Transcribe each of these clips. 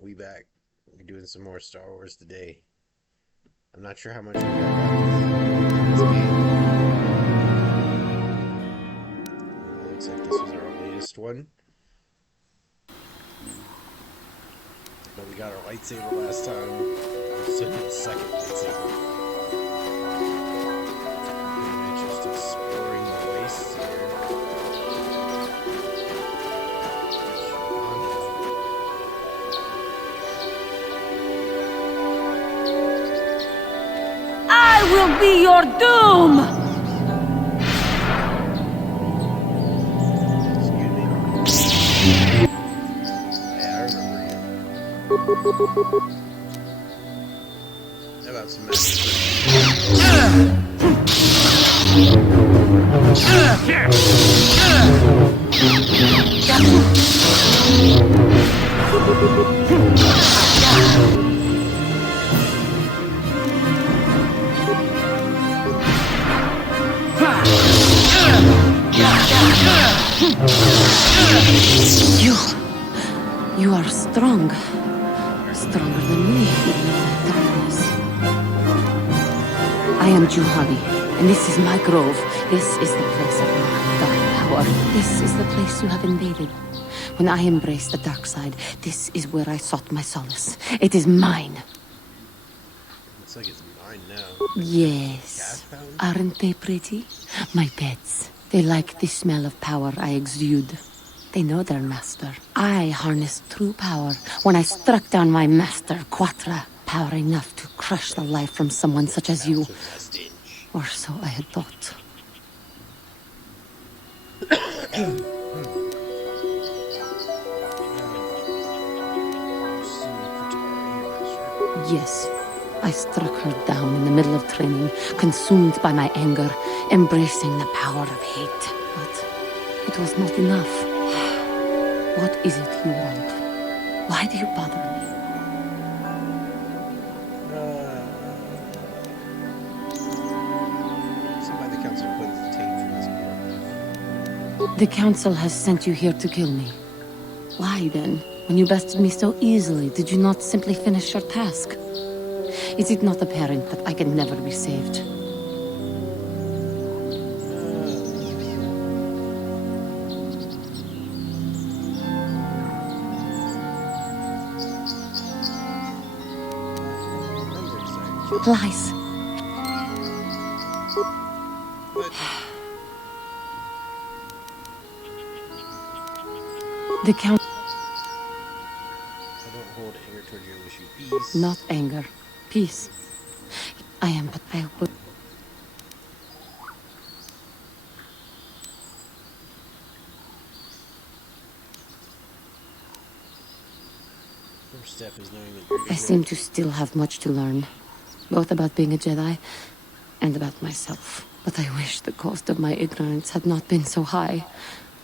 We back. We're doing some more Star Wars today. I'm not sure how much we got left in this game. Looks like this was our latest one. But we got our lightsaber last time. Let's take the second lightsaber. And just exploring the wastes here. I will be your doom! Excuse me. Yeah, I remember you. How about some magic? You are strong. Stronger than me, even in my darkness. I am Juhani, and this is my grove. This is the place of my dark power. This is the place you have invaded. When I embraced the dark side, this is where I sought my solace. It is mine. Looks like it's mine now. Yes. Aren't they pretty? My pets. They like the smell of power I exude. They know their master. I harnessed true power when I struck down my master, Quatra. Power enough to crush the life from someone such as you. Or so I had thought. Yes. I struck her down in the middle of training, consumed by my anger, embracing the power of hate. But it was not enough. What is it you want? Why do you bother me? Somebody the council put the tape from this board. The council has sent you here to kill me. Why then? When you bested me so easily, did you not simply finish your task? Is it not apparent that I can never be saved? Lies. The count. I don't hold anger toward your wish you peace. Not anger. Peace. I am, but I would. First step is knowing that you're I seem to still have much to learn, both about being a Jedi and about myself. But I wish the cost of my ignorance had not been so high.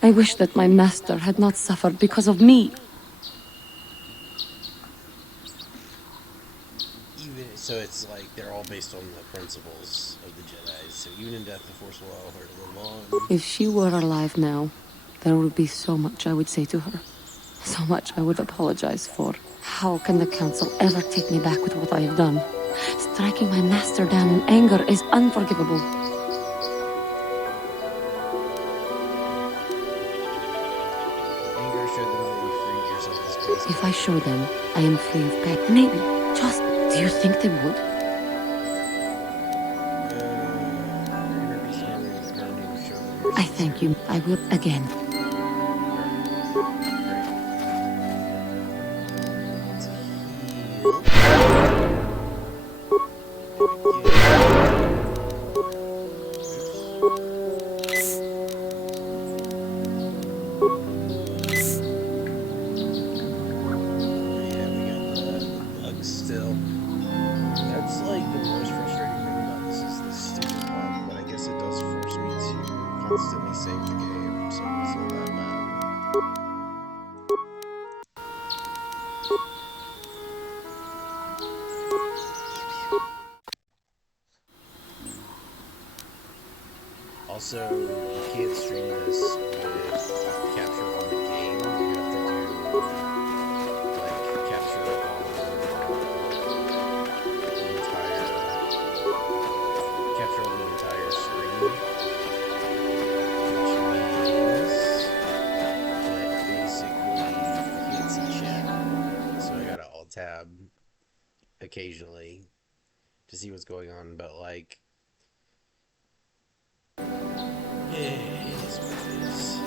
I wish that my master had not suffered because of me. So it's like they're all based on the principles of the Jedi. So even in death, the Force will allow her to live on. If she were alive now, there would be so much I would say to her. So much I would apologize for. How can the council ever take me back with what I have done? Striking my master down in anger is unforgivable. Anger showed them that you freed yourself as space. If I show them I am free of pain, maybe, just, do you think they would? I thank you. I will again. Constantly save the game, so it's not that bad. Also, you can't stream this with capture on the game. You have to do like capture tab occasionally to see what's going on, but like, yeah, it is what it is.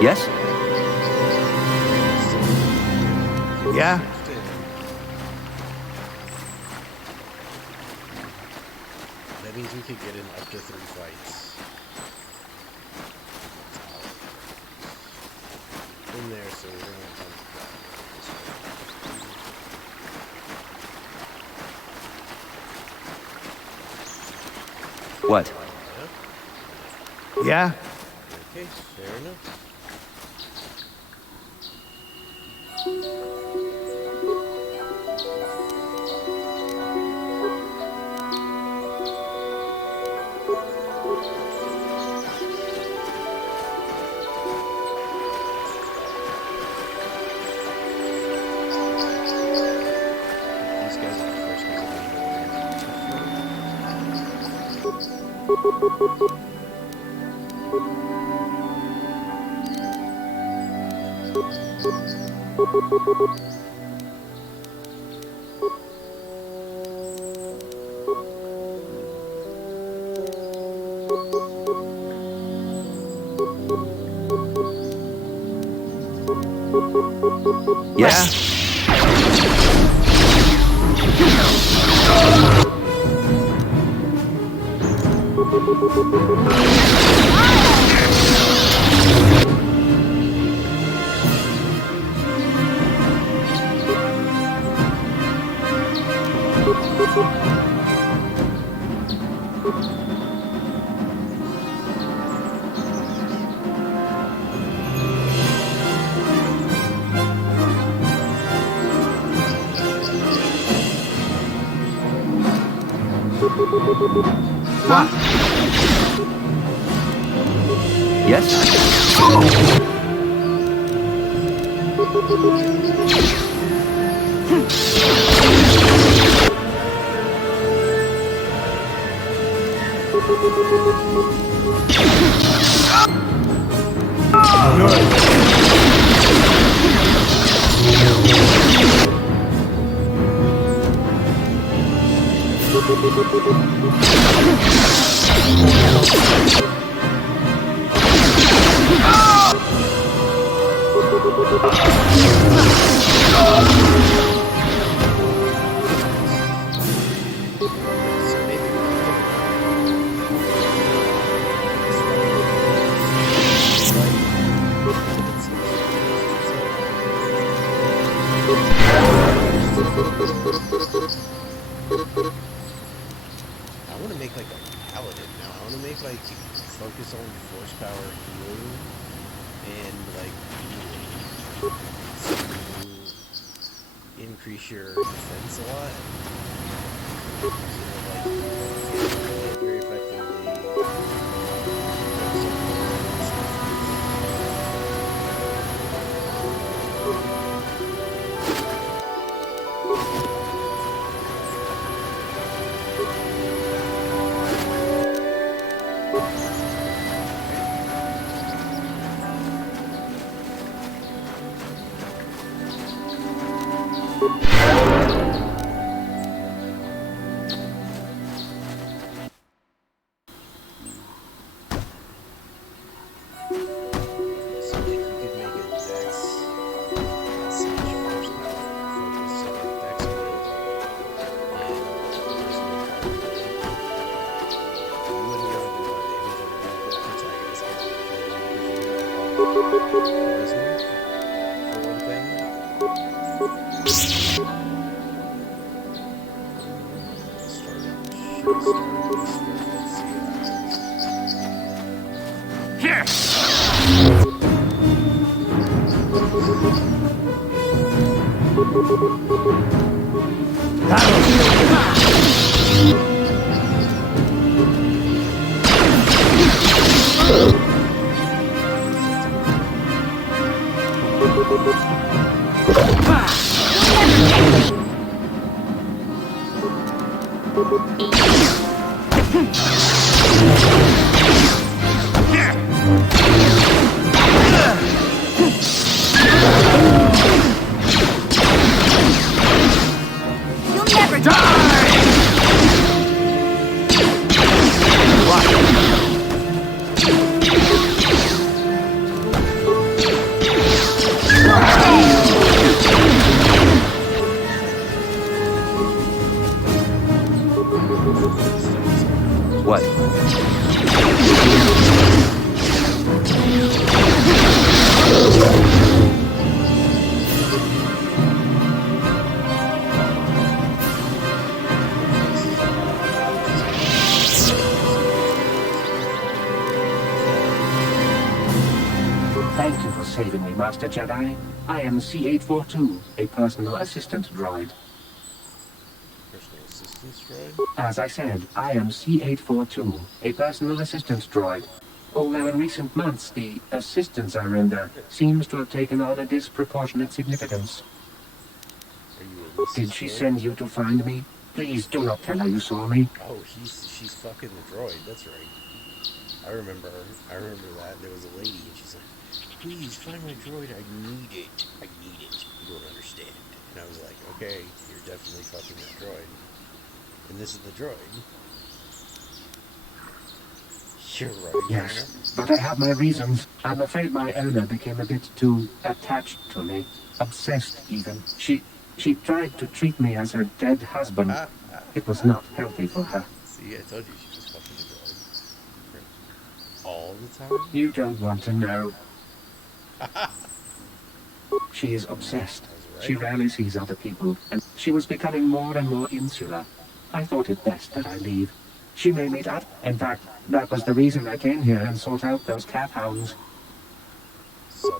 Yes? Yeah? That means we could get in up to 3 fights. In there, so we're gonna have What? Yeah? okay, fair enough. These guys are the first ones that Yes? What? Yes? horsepower glue and like to increase your defense a lot. So like it very effectively. What? Thank you for saving me, Master Jedi. I am C-842, a personal assistant droid. Personal assistance droid? As I said, I am C-842, a personal assistant droid. Although in recent months, the assistance I render seems to have taken on a disproportionate significance. Are you a Did she send you to find me? Please do not tell her you saw me. Oh, she's fucking the droid. That's right. I remember that. There was a lady, and she's like, "Please find my droid. I need it. I need it. You don't understand." And I was like, "Okay, you're definitely fucking that droid." And this is the droid. You're right. Yes, but I have my reasons. I'm afraid my owner became a bit too attached to me. Obsessed, even. She tried to treat me as her dead husband. It was not healthy for her. See, I told you she was fucking the droid. All the time? You don't want to know. She is obsessed. Right. She rarely sees other people, and she was becoming more and more insular. I thought it best that I leave. She made me that. In fact, that was the reason I came here and sought out those cat hounds.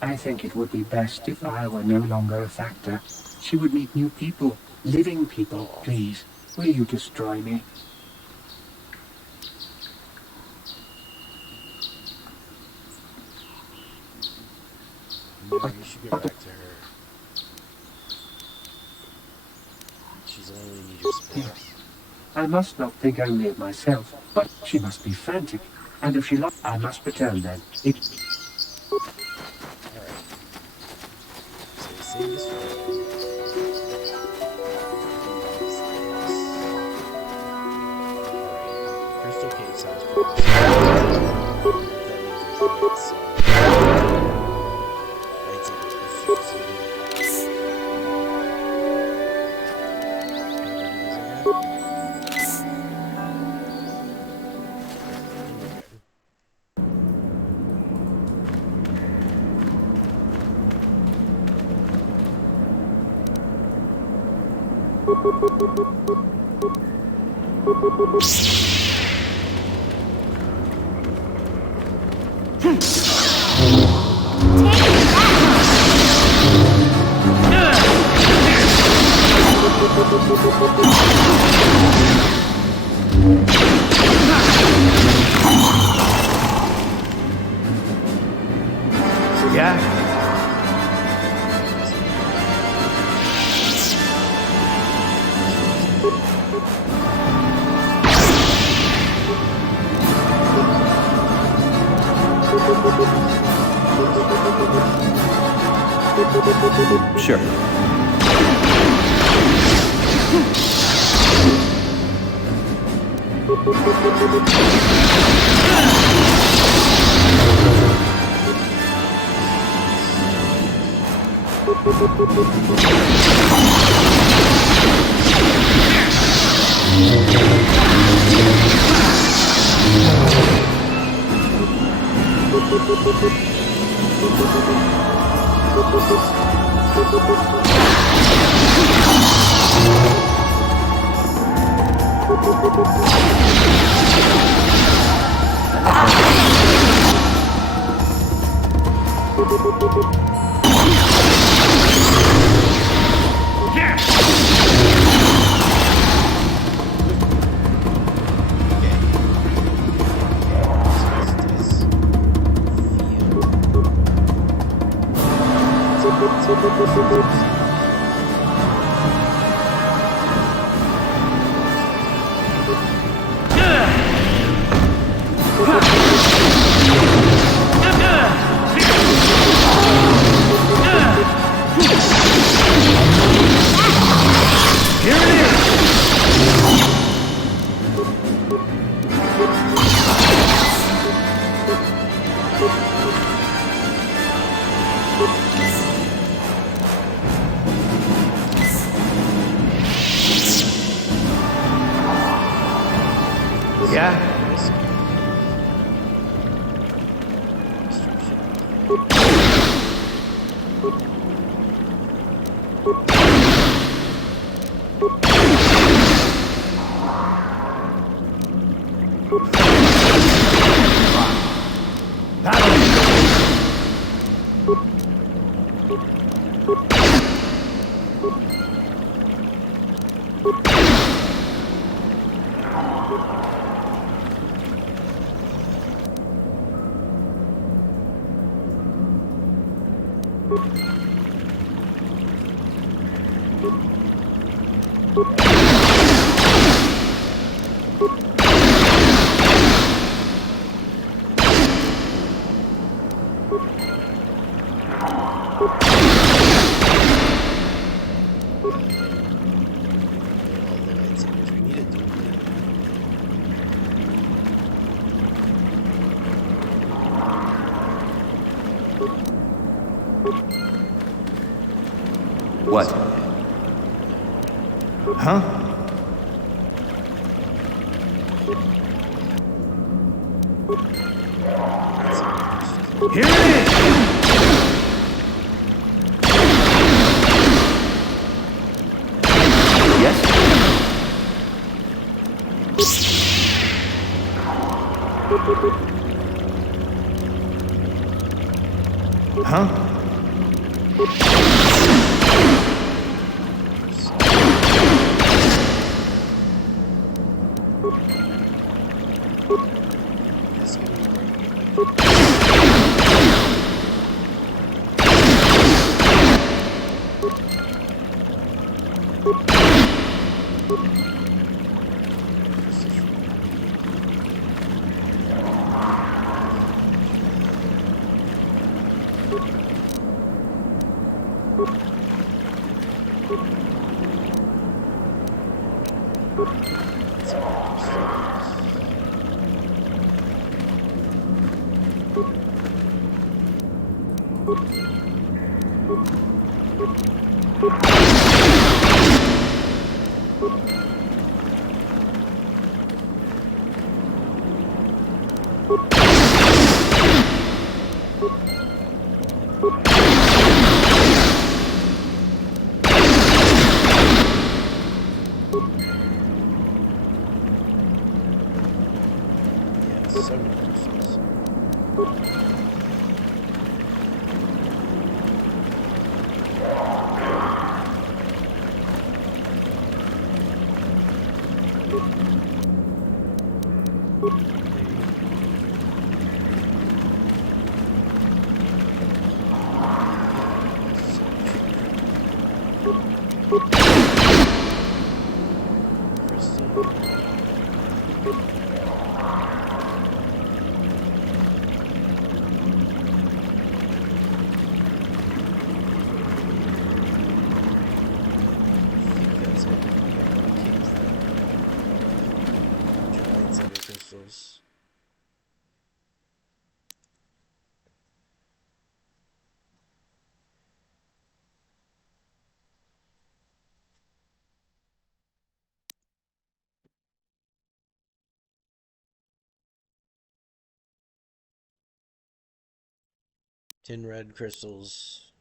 I think it would be best if I were no longer a factor. She would meet new people, living people. Please, will you destroy me? No, you should go back to her. She's only need your support. I must not think only of myself, but she must be frantic. And if she lost, I must return then. Alright. So you save this droid. Alright. Crystal Cave sounds promising. That means we can get some lightsaber pistols. Yeah? Sure. Yeah? What? Huh? Here it is! Yes? Huh? 10 red crystals.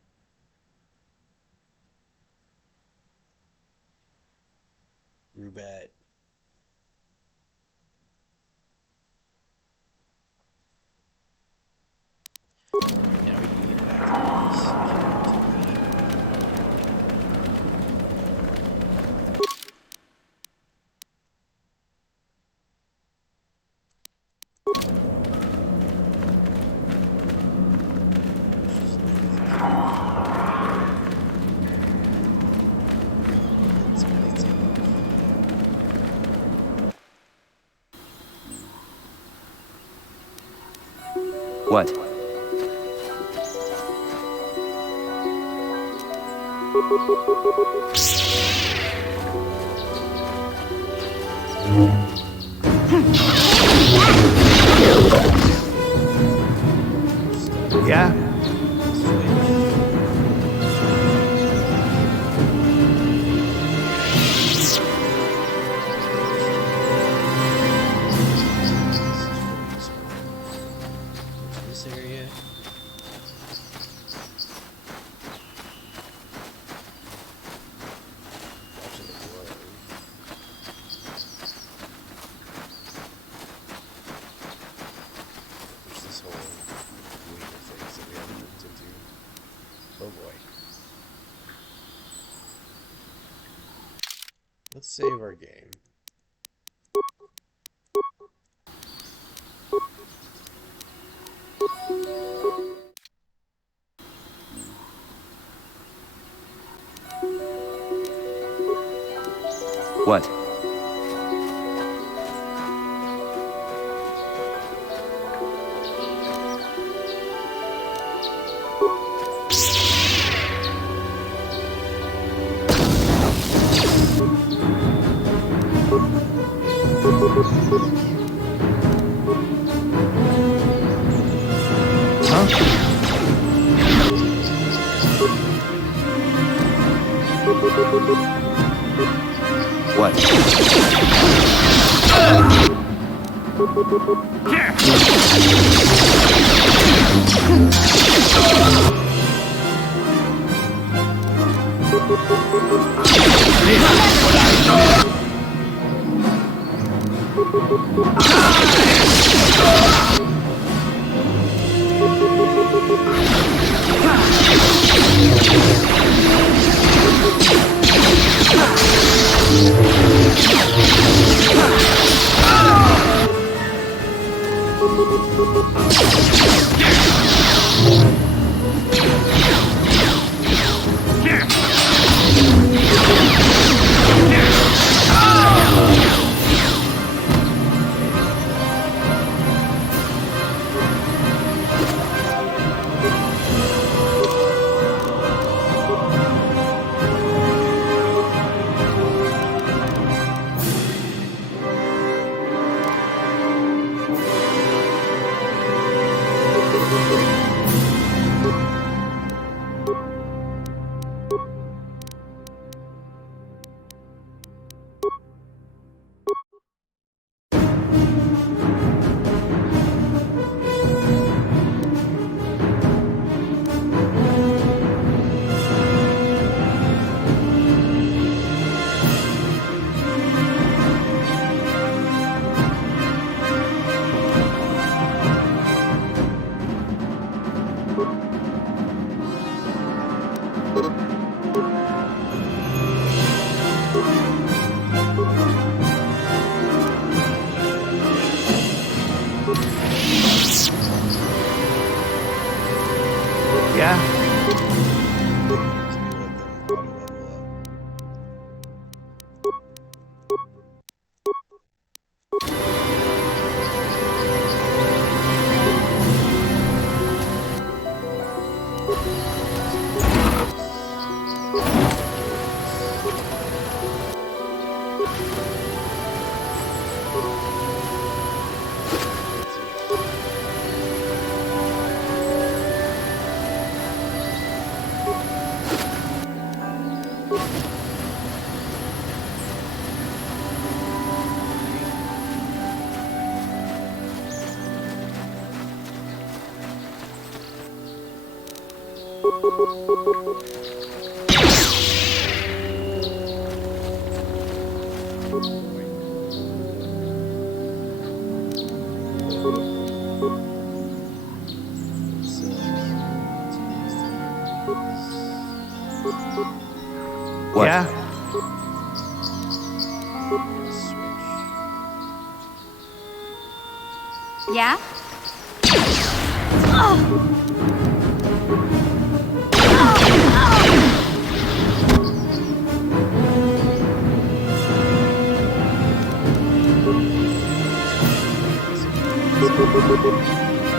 Rubat. Now we can get back to this What? Yeah? this area. Watching the grove. There's this whole weird things that we haven't looked into. Oh boy. Let's save our game. What? What? Yeah? So we let them auto level up. What? Switch. Yeah? Yeah?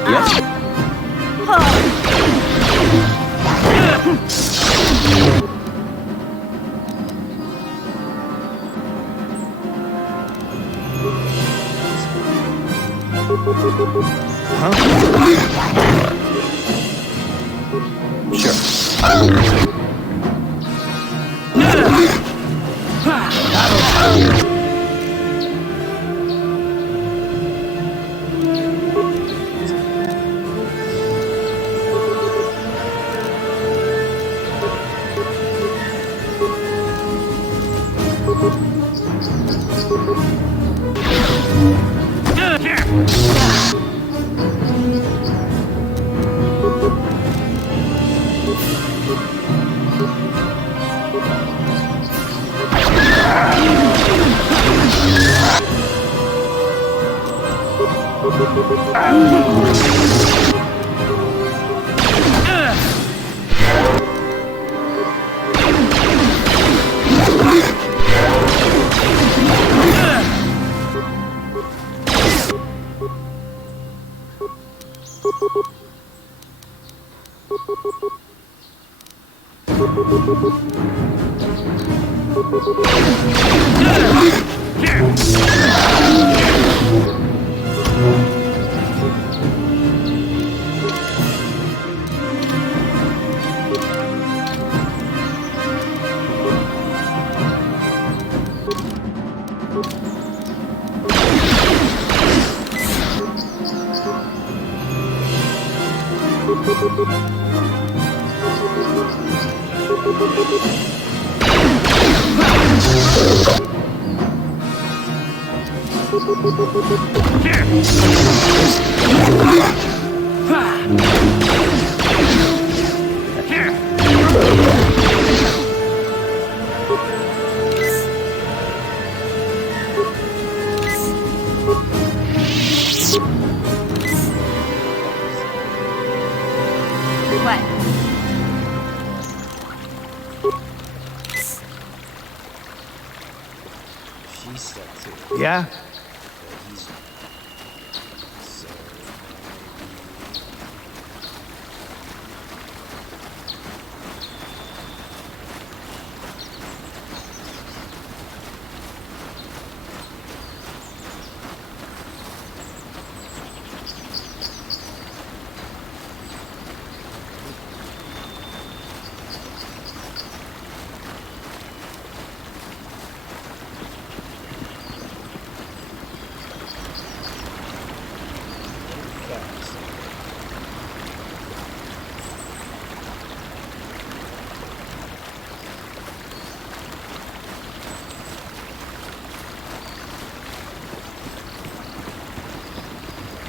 Yes? Sure. What? She's stuck too. Yeah? But he's not. So fast.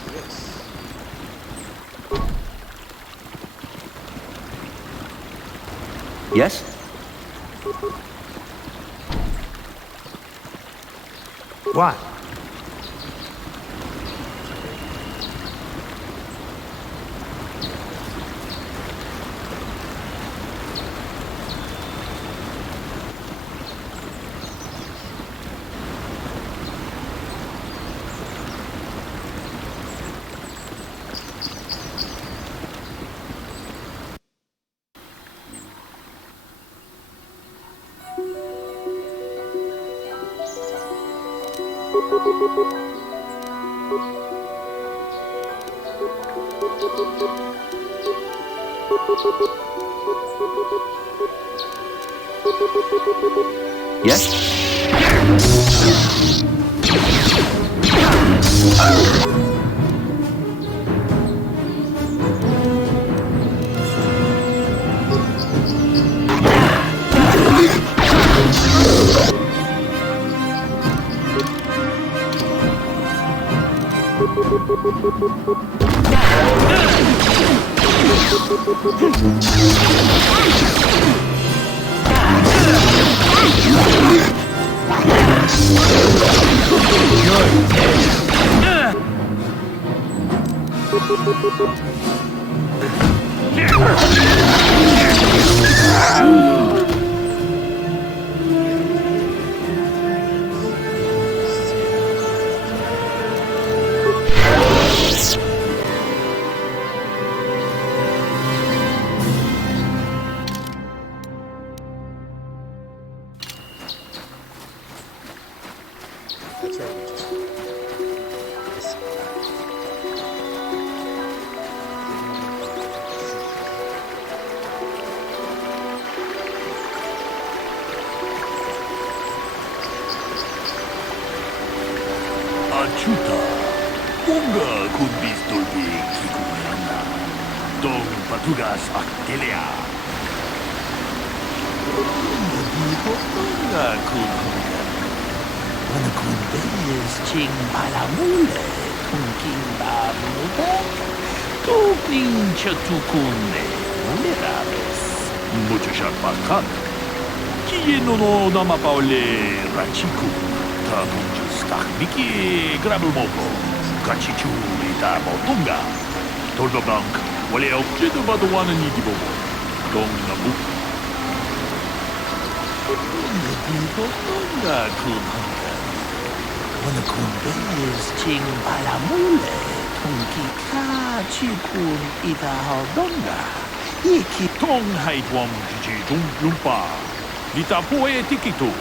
This. Yes? What? Yes? That's right, we just missed that. Achuta, unga kun bistolbi kikumayana, dong patugas aktelea. Unga kun hunga, wana kun bes ching palamule, tungking ba muda, tupning chatukune, mulerabes. Mucho shapakan, kiyeno no namapaule rachiku. Miki grabul mopo, kachichu ita motunga, tolba blanc, wale okjedu baduana ni dibobo, dong nabu. Tunga kunhanga, wana kunbez ching balamule, tunki kachikun ita haldonga, iki tong haitwam jiji lumpa, lita poe tikitu.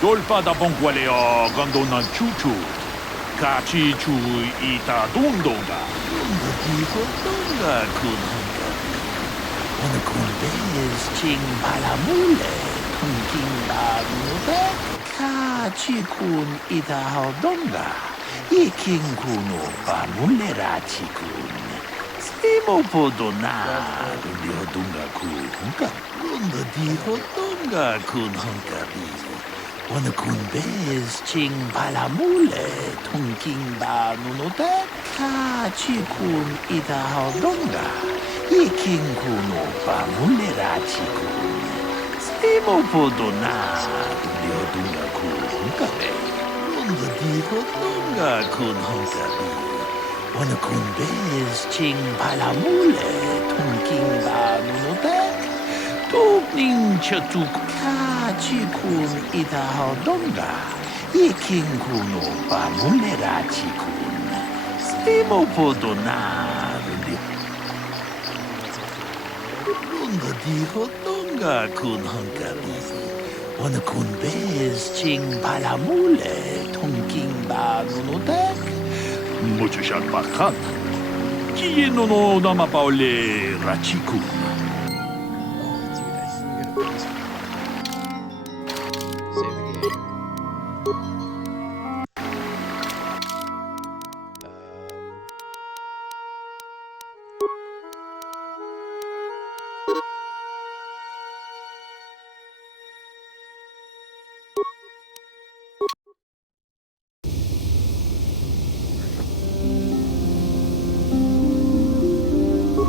Dolpa da bongualeo gandona chuchu. Kachi chu ita dundonga. Donga kunhanga. Wana kunbez ching balamule. Kunking bamude. Kachi kun ita haldonga. Iking kuno bamulera chikun. Stimo podona. Dundio dunga kunhanga. Dunda diho dunga kunhanga bi. Wana kunbez ching balamule, tungking ba nunote, ka chikun ita haldonga, iking kuno ba mulera chikun. Stimo podona, dundio dunga kunhunkabe, dunda diho dunga kunhunkabi. Wana kunbez ching balamule, tungking ba nunote, tupning chatuk chikun ita haldonga, iking kuno ba mulera chikun. Stimo podona, dunda diho donga kun hunkabi. Wana kun bez ching balamule, tungking ba nunodek. Mucho shan bakat. Kiyeno no namapaule rachikun.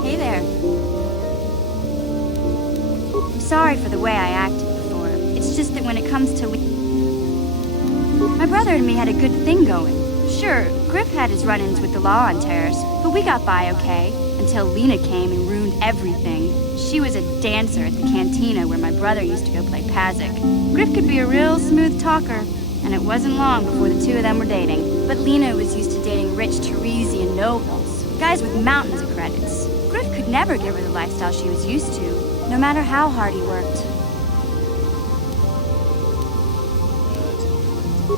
Hey there. I'm sorry for the way I acted before. It's just that when it comes to my brother and me had a good thing going. Sure, Griff had his run-ins with the law on Terrace, but we got by okay until Lena came and ruined everything. She was a dancer at the cantina where my brother used to go play Pazik. Griff could be a real smooth talker, and it wasn't long before the two of them were dating. But Lena was used to dating rich Teresian nobles, guys with mountains of credits. Griff could never give her the lifestyle she was used to, no matter how hard he worked.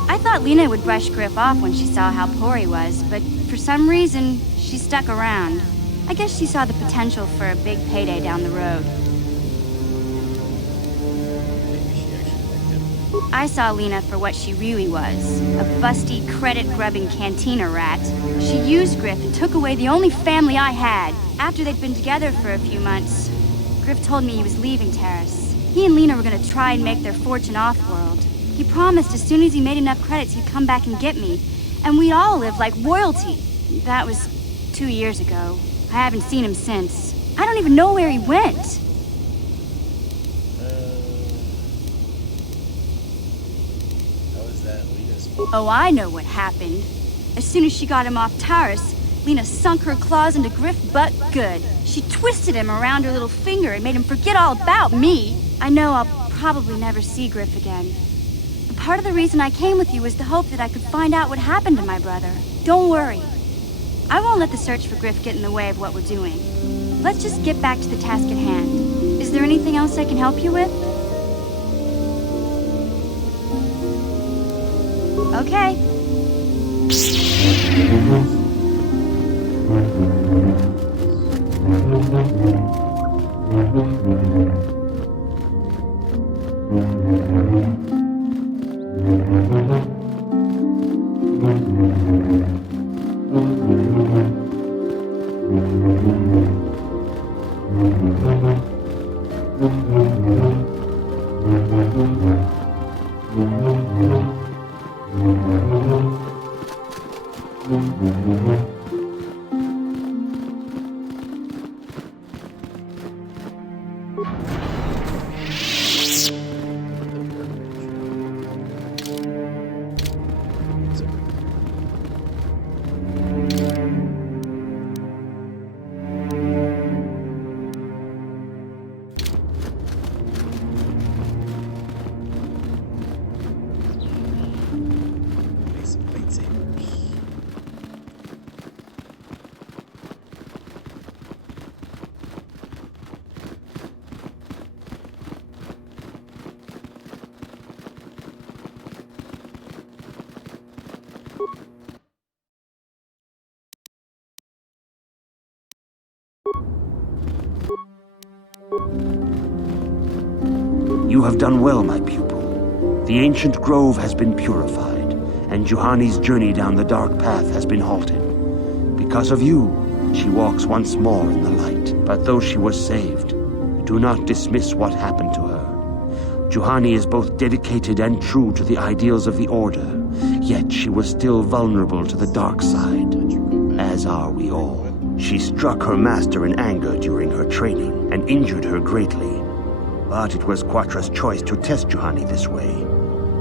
I thought Lena would brush Griff off when she saw how poor he was, but for some reason, she stuck around. I guess she saw the potential for a big payday down the road. I saw Lena for what she really was, a busty, credit-grubbing cantina rat. She used Griff and took away the only family I had. After they'd been together for a few months, Griff told me he was leaving Terrace. He and Lena were gonna try and make their fortune off-world. He promised as soon as he made enough credits, he'd come back and get me. And we'd all live like royalty. That was 2 years ago. I haven't seen him since. I don't even know where he went. How is that Lena's fault? Oh, I know what happened. As soon as she got him off Taurus, Lena sunk her claws into Griff butt good. She twisted him around her little finger and made him forget all about me. I know I'll probably never see Griff again. But part of the reason I came with you was the hope that I could find out what happened to my brother. Don't worry. I won't let the search for Griff get in the way of what we're doing. Let's just get back to the task at hand. Is there anything else I can help you with? Okay. Make some lightsabers. You have done well, my pupil. The ancient grove has been purified, and Juhani's journey down the dark path has been halted. Because of you, she walks once more in the light. But though she was saved, do not dismiss what happened to her. Juhani is both dedicated and true to the ideals of the Order, yet she was still vulnerable to the dark side, as are we all. She struck her master in anger during her training and injured her greatly. But it was Quatra's choice to test Juhani this way,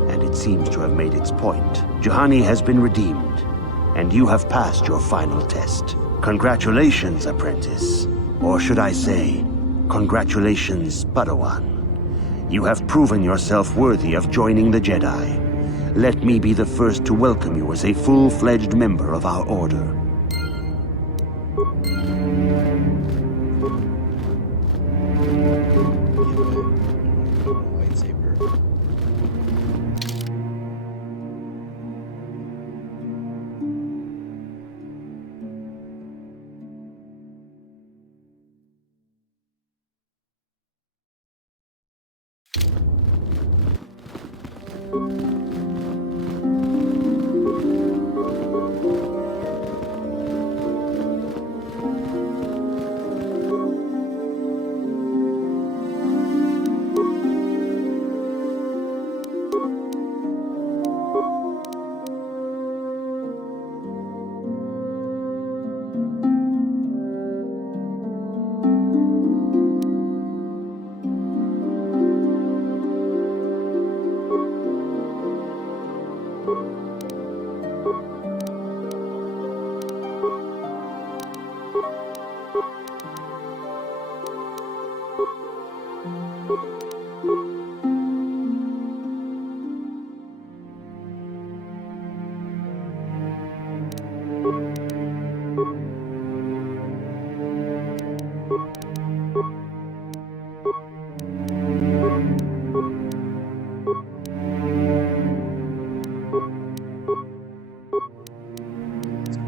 and it seems to have made its point. Juhani has been redeemed, and you have passed your final test. Congratulations, apprentice. Or should I say, congratulations, Padawan. You have proven yourself worthy of joining the Jedi. Let me be the first to welcome you as a full-fledged member of our Order. Lightsaber.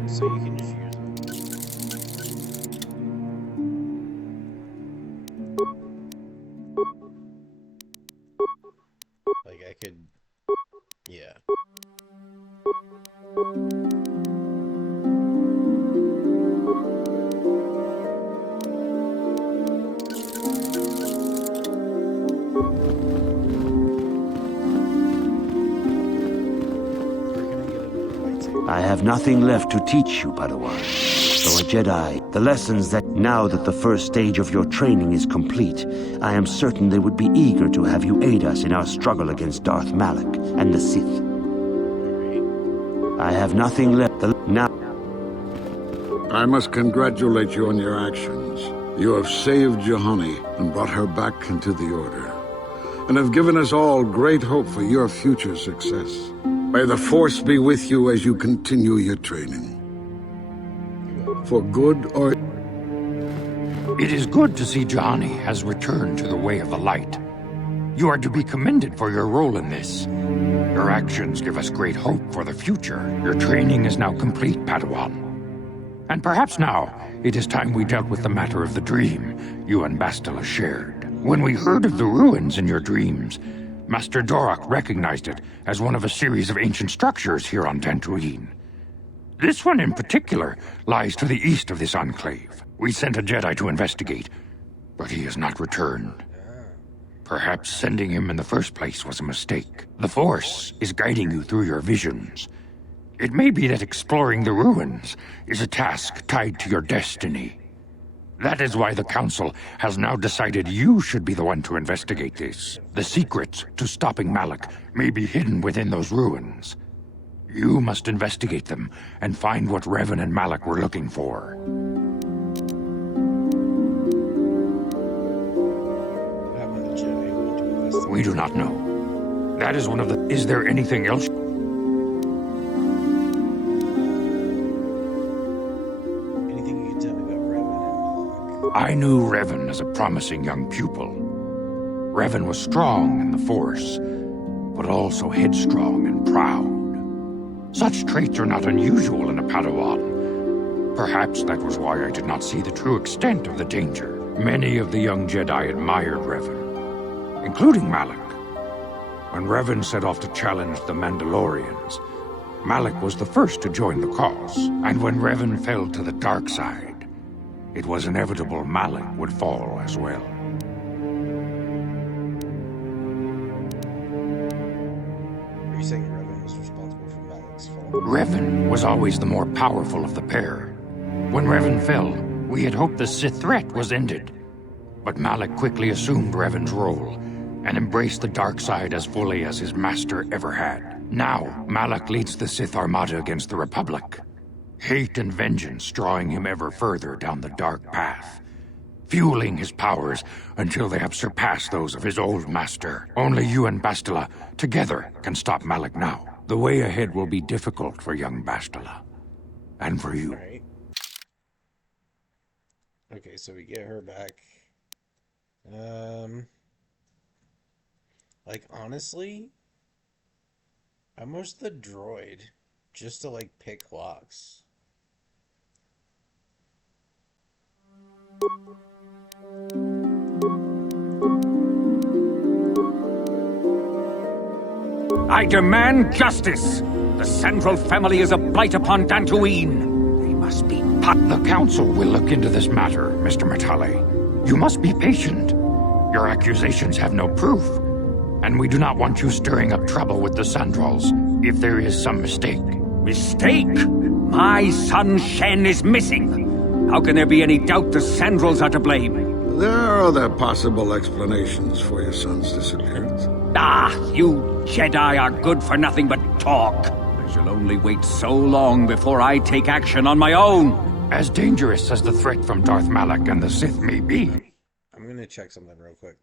So you can just use it. Like I could, yeah. I have nothing left to teach you, Padawan. Though a Jedi, the lessons that Now that the first stage of your training is complete, I am certain they would be eager to have you aid us in our struggle against Darth Malak and the Sith. I have nothing left now. I must congratulate you on your actions. You have saved Juhani and brought her back into the Order, and have given us all great hope for your future success. May the Force be with you as you continue your training. For good or... It is good to see Juhani has returned to the way of the light. You are to be commended for your role in this. Your actions give us great hope for the future. Your training is now complete, Padawan. And perhaps now, it is time we dealt with the matter of the dream you and Bastila shared. When we heard of the ruins in your dreams, Master Dorak recognized it as one of a series of ancient structures here on Dantooine. This one in particular lies to the east of this enclave. We sent a Jedi to investigate, but he has not returned. Perhaps sending him in the first place was a mistake. The Force is guiding you through your visions. It may be that exploring the ruins is a task tied to your destiny. That is why the Council has now decided you should be the one to investigate this. The secrets to stopping Malak may be hidden within those ruins. You must investigate them and find what Revan and Malak were looking for. We do not know. That is one of the... Is there anything else? I knew Revan as a promising young pupil. Revan was strong in the Force, but also headstrong and proud. Such traits are not unusual in a Padawan. Perhaps that was why I did not see the true extent of the danger. Many of the young Jedi admired Revan, including Malak. When Revan set off to challenge the Mandalorians, Malak was the first to join the cause. And when Revan fell to the dark side, it was inevitable Malak would fall as well. Are you saying Revan was responsible for Malak's fall? Revan was always the more powerful of the pair. When Revan fell, we had hoped the Sith threat was ended. But Malak quickly assumed Revan's role and embraced the dark side as fully as his master ever had. Now, Malak leads the Sith Armada against the Republic. Hate and vengeance drawing him ever further down the dark path, fueling his powers until they have surpassed those of his old master. Only you and Bastila, together, can stop Malak now. The way ahead will be difficult for young Bastila. And for you. Right. Okay, so we get her back. Like, honestly, I'm most the droid just to, like, pick locks. I demand justice! The Central family is a blight upon Dantooine. They must be The Council will look into this matter, Mr. Matale. You must be patient. Your accusations have no proof, and we do not want you stirring up trouble with the Sandrals if there is some mistake. Mistake? My son Shen is missing. How can there be any doubt the Sandrals are to blame? There are other possible explanations for your son's disappearance. Ah, you Jedi are good for nothing but talk. I shall only wait so long before I take action on my own. As dangerous as the threat from Darth Malak and the Sith may be. I'm gonna check something real quick.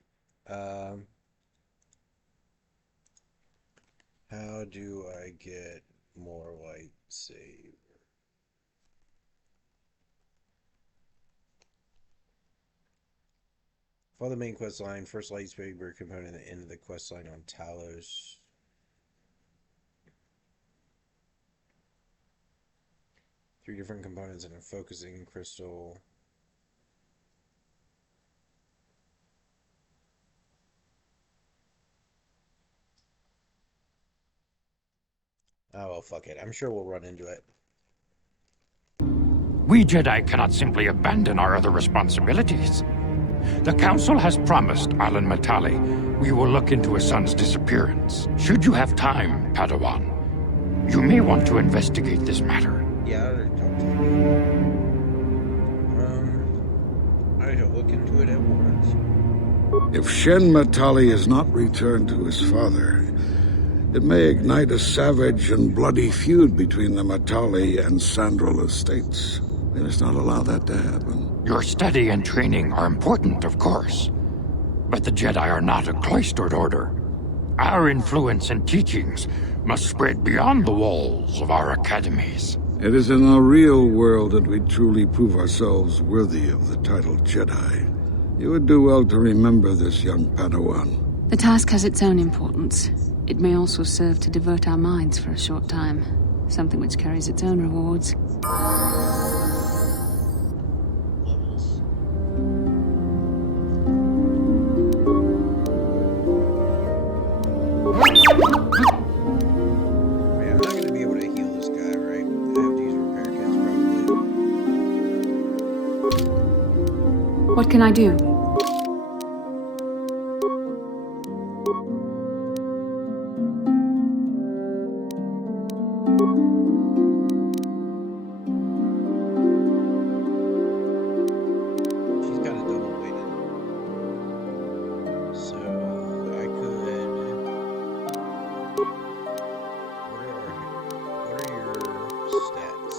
How do I get more lightsaber? Follow the main quest line. First lightsaber component at the end of the quest line on Talos. Three different components and a focusing crystal. Oh, well, fuck it. I'm sure we'll run into it. We Jedi cannot simply abandon our other responsibilities. The Council has promised Alan Matale we will look into his son's disappearance. Should you have time, Padawan, you may want to investigate this matter. Yeah, I already talked to you. If Shen Matali is not returned to his father, it may ignite a savage and bloody feud between the Matali and Sandral estates. We must not allow that to happen. Your study and training are important, of course. But the Jedi are not a cloistered order. Our influence and teachings must spread beyond the walls of our academies. It is in the real world that we truly prove ourselves worthy of the title Jedi. You would do well to remember this, young Padawan. The task has its own importance. It may also serve to divert our minds for a short time. Something which carries its own rewards. Levels. Man, I'm not going to be able to heal this guy, right? I have to use repair kits, probably. What can I do? She's kind of double weighted. So I could. What are your stats?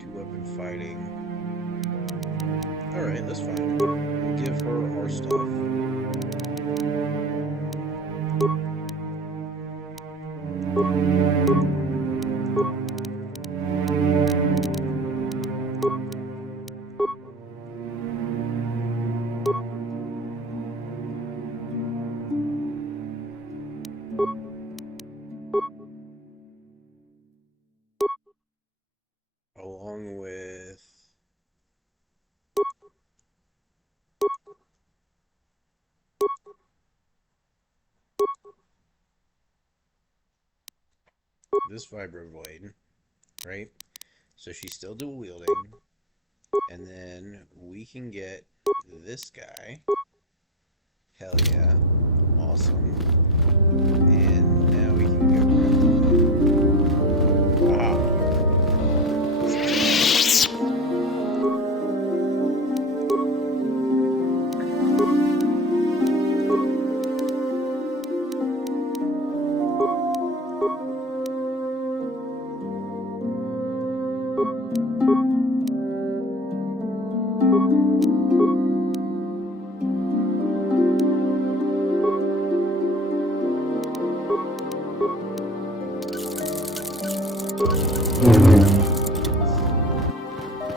2-weapon fighting. Alright, that's fine. We'll give her our stuff. Along with this vibroblade, right? So she's still dual wielding, and then we can get this guy. Hell yeah, awesome. And now we can go. Wow.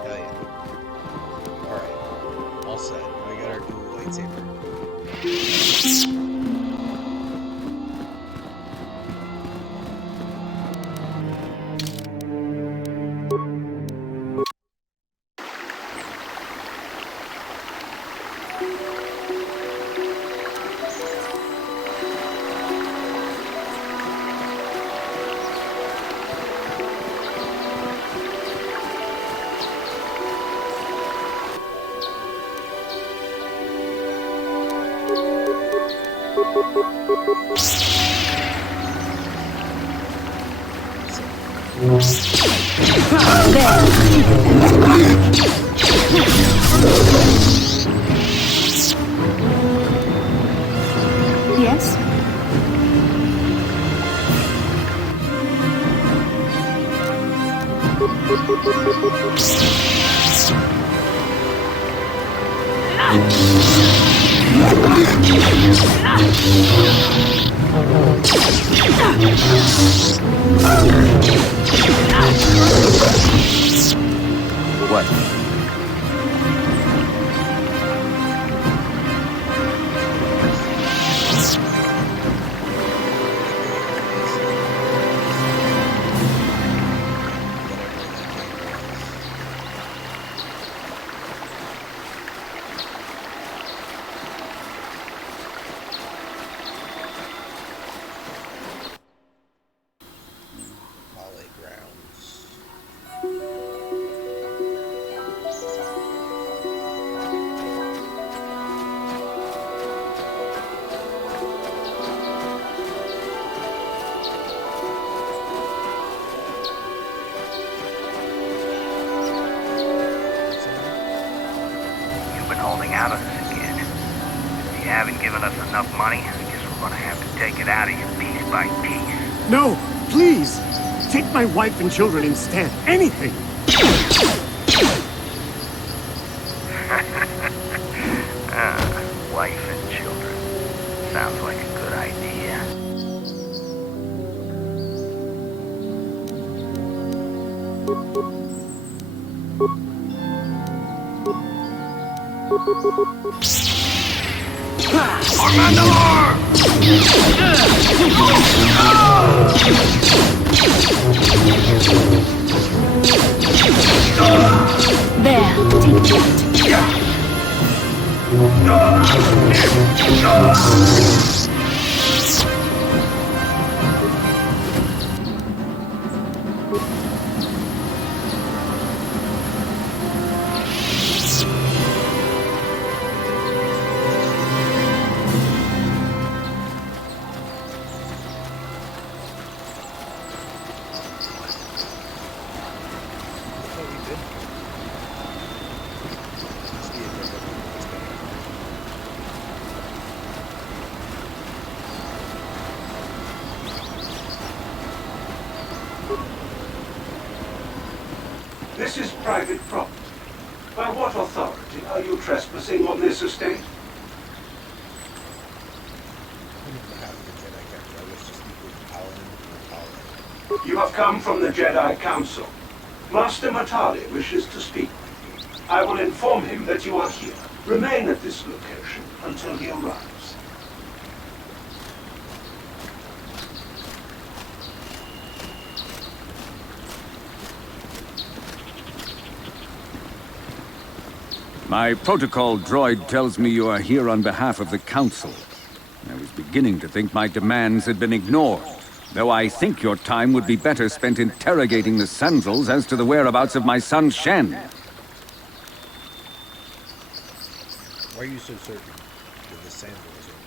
Hell yeah. Alright. All set. We got our dual lightsaber. Yes? What? Volley grounds. holding out on us again. If you haven't given us enough money, I guess we're gonna have to take it out of you piece by piece. No, please! Take my wife and children instead. Anything! Wife and children. Sounds like a good idea. There, take that. This is private property. By what authority are you trespassing on this estate? You have come from the Jedi Council. Master Matali wishes to speak with you. I will inform him that you are here. Remain at this location until he arrives. My protocol droid tells me you are here on behalf of the Council. I was beginning to think my demands had been ignored, though I think your time would be better spent interrogating the Sandals as to the whereabouts of my son Shen. Why are you so certain that the Sandals are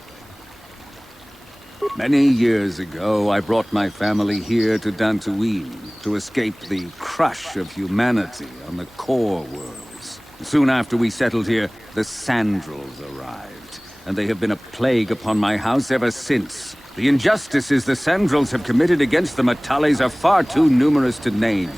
playing? Many years ago, I brought my family here to Dantooine to escape the crush of humanity on the core worlds. Soon after we settled here, the Sandals arrived, and they have been a plague upon my house ever since. The injustices the Sandals have committed against the Matales are far too numerous to name.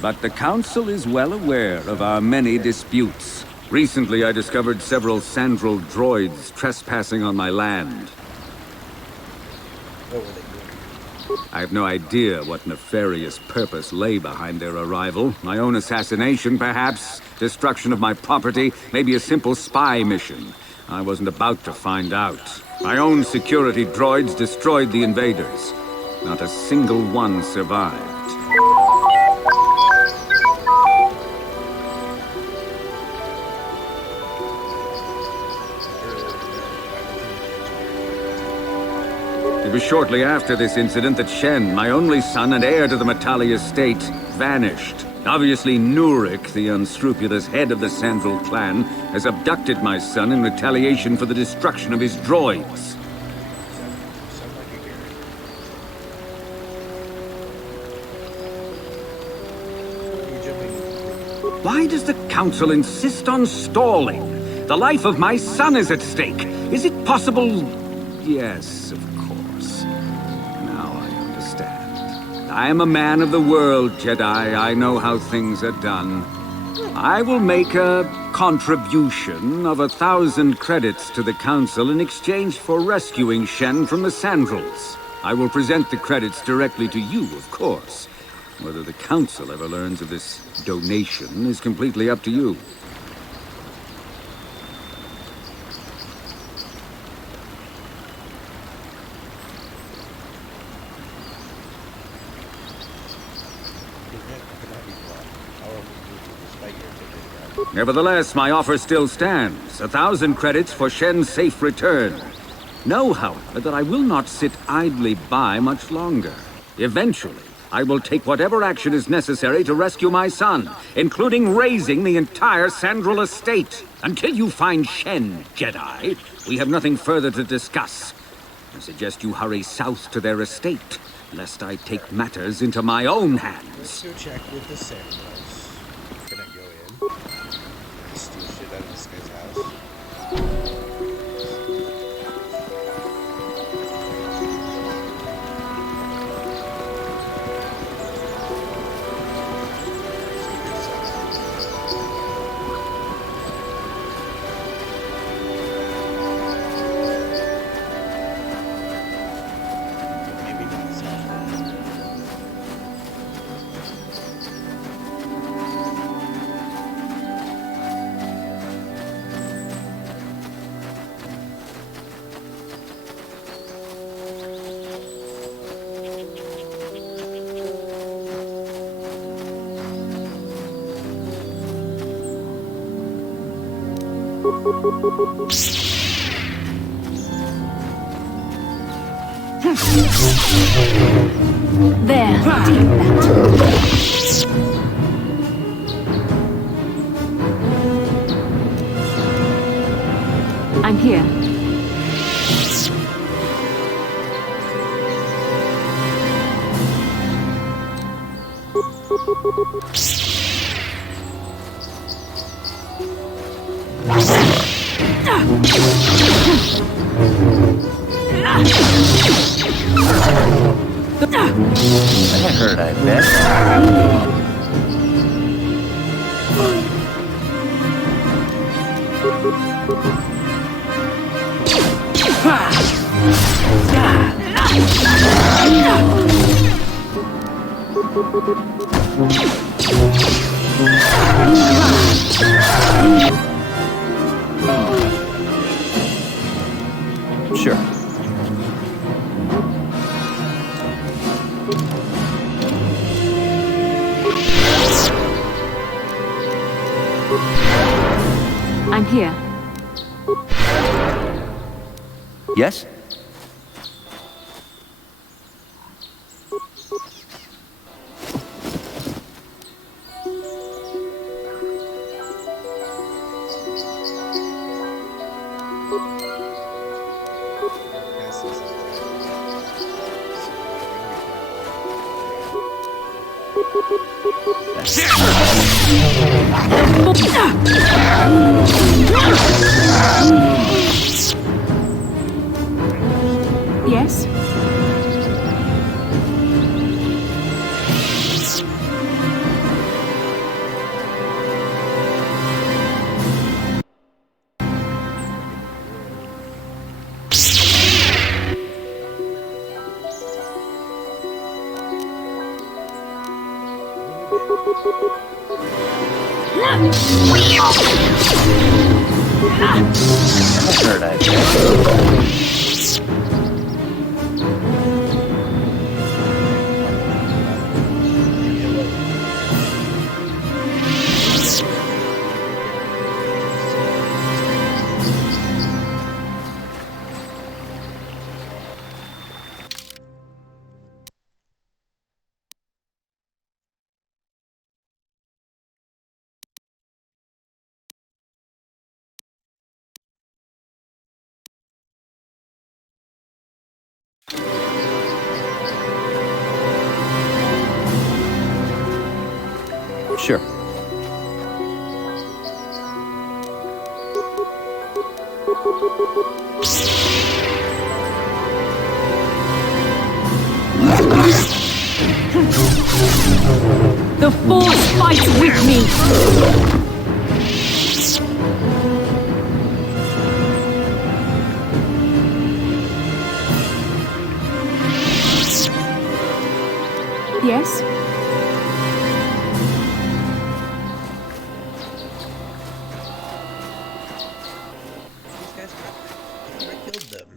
But the Council is well aware of our many disputes. Recently, I discovered several Sandral droids trespassing on my land. What were they doing? I have no idea what nefarious purpose lay behind their arrival. My own assassination, perhaps? Destruction of my property? Maybe a simple spy mission? I wasn't about to find out. My own security droids destroyed the invaders. Not a single one survived. It was shortly after this incident that Shen, my only son and heir to the Matali estate, vanished. Obviously, Nurik, the unscrupulous head of the Sandral clan, has abducted my son in retaliation for the destruction of his droids. Why does the Council insist on stalling? The life of my son is at stake. Is it possible? Yes, of course. Now I understand. I am a man of the world, Jedi. I know how things are done. I will make a contribution of 1,000 credits to the Council in exchange for rescuing Shen from the Sandals. I will present the credits directly to you, of course. Whether the Council ever learns of this donation is completely up to you. Nevertheless, my offer still stands. 1,000 credits for Shen's safe return. Know, however, that I will not sit idly by much longer. Eventually, I will take whatever action is necessary to rescue my son, including razing the entire Sandral estate. Until you find Shen, Jedi, we have nothing further to discuss. I suggest you hurry south to their estate, lest I take matters into my own hands. Let's go check with the Sandals. Can I go in? Steal shit out of this guy's house? There, take that. I'm here. That hurt, I bet. Sure. I'm here. Yes? Yes? That hurt, I bet. Sure. The Force fights with me! Yes? These guys I killed them.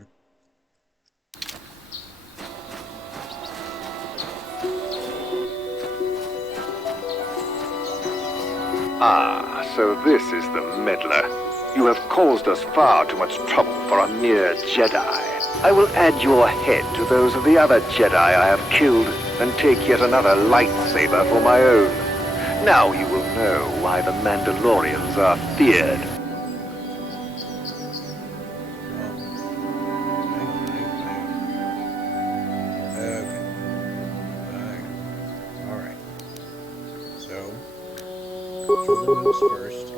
Ah, so this is the meddler. You have caused us far too much trouble for a mere Jedi. I will add your head to those of the other Jedi I have killed and take yet another lightsaber for my own. Now you will know why the Mandalorians are feared. Alright. So, kill the moose first.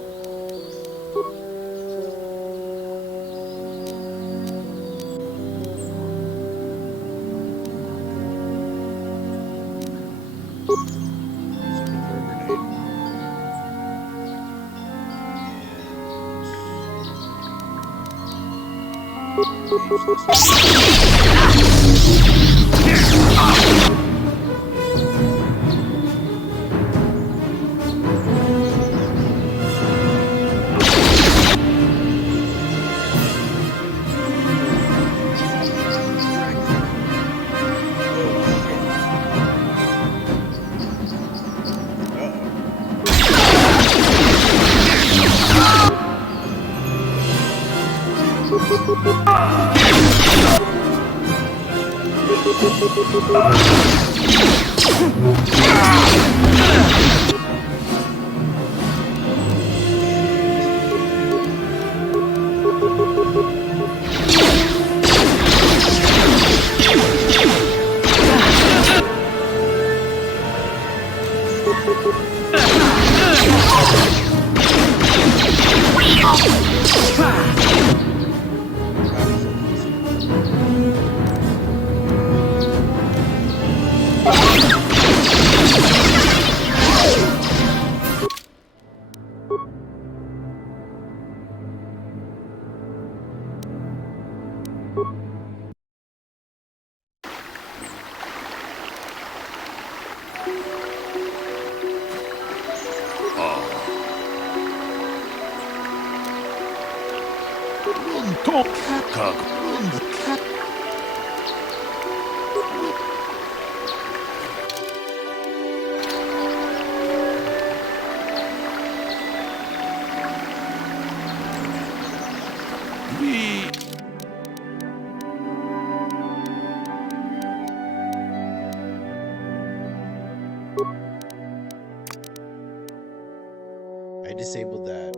I disabled that.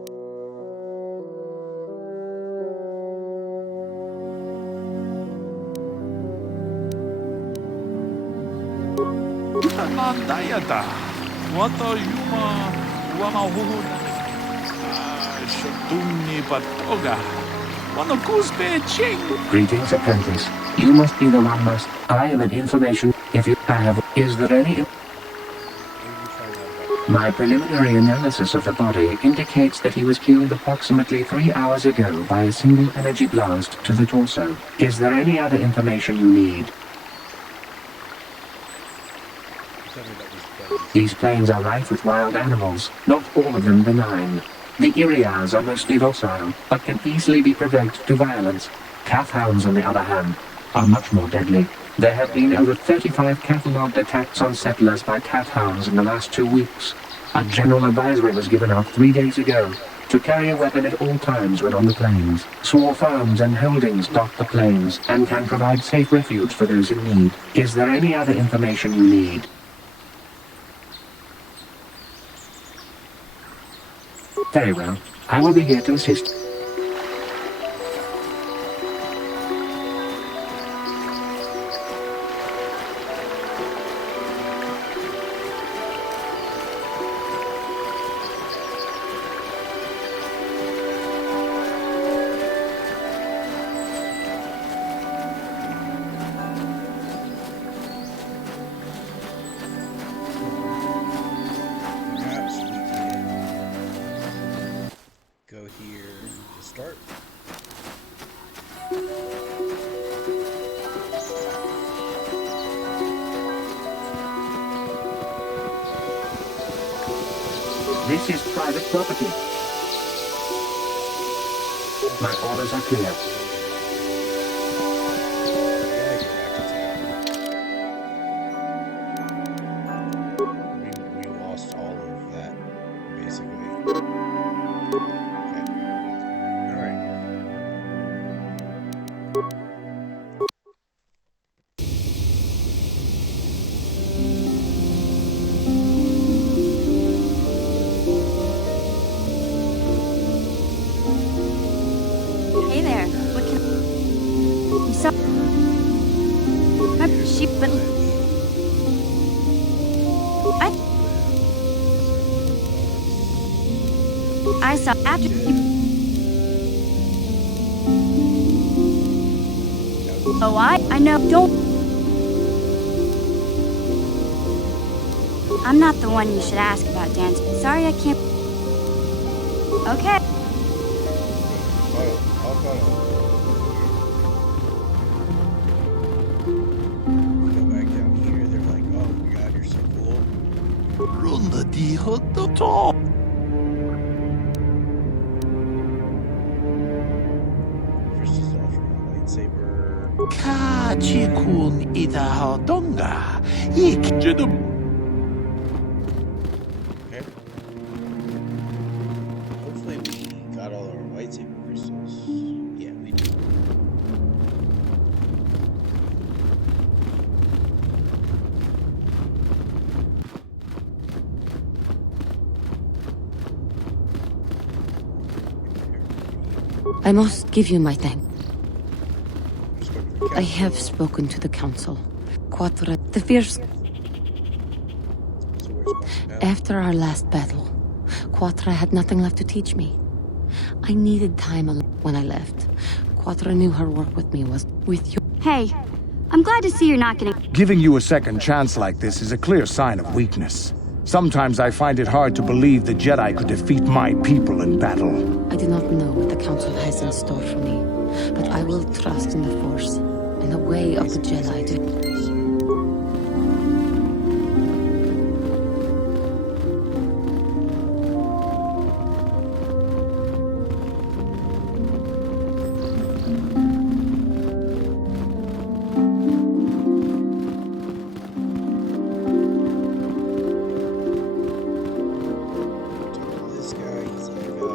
Nandayata. Wata yuma wamahuhuna. Shatuni patoga. Wanakuzbe ching. Greetings, apprentice. You must be the one most. I am an information. If you have, is there any? My preliminary analysis of the body indicates that he was killed approximately 3 hours ago by a single energy blast to the torso. Is there any other information you need? These plains are rife with wild animals, not all of them benign. The Irias are mostly docile, but can easily be provoked to violence. Calf hounds, on the other hand, are much more deadly. There have been over 35 catalogued attacks on settlers by cat hounds in the last 2 weeks. A general advisory was given out 3 days ago to carry a weapon at all times when on the plains. Small farms and holdings dot the plains and can provide safe refuge for those in need. Is there any other information you need? Very well. I will be here to assist. This is private property. My orders are clear. We lost all of that, basically. Hey there. What can I'm sorry. My sheep, but I saw after you. Oh, I know. Don't. I'm not the one you should ask about dance. Sorry, I can't. Okay. Go back down here. They're like, oh my god, you're so cool. Runda di hotto top. First is off from the lightsaber. Kachikun ita hodonga. Ik jedum. Okay. Hopefully we got all our lightsaber crystals. Yeah, we do. I must give you my thanks. I have spoken to the council. Quatra, the fierce... After our last battle, Quatra had nothing left to teach me. I needed time alone when I left. Quatra knew her work with me was with you. Hey, I'm glad to see you're not getting... Giving you a second chance like this is a clear sign of weakness. Sometimes I find it hard to believe the Jedi could defeat my people in battle. I do not know what the council has in store for me, but I will trust in the Force, in the way of the Jedi to...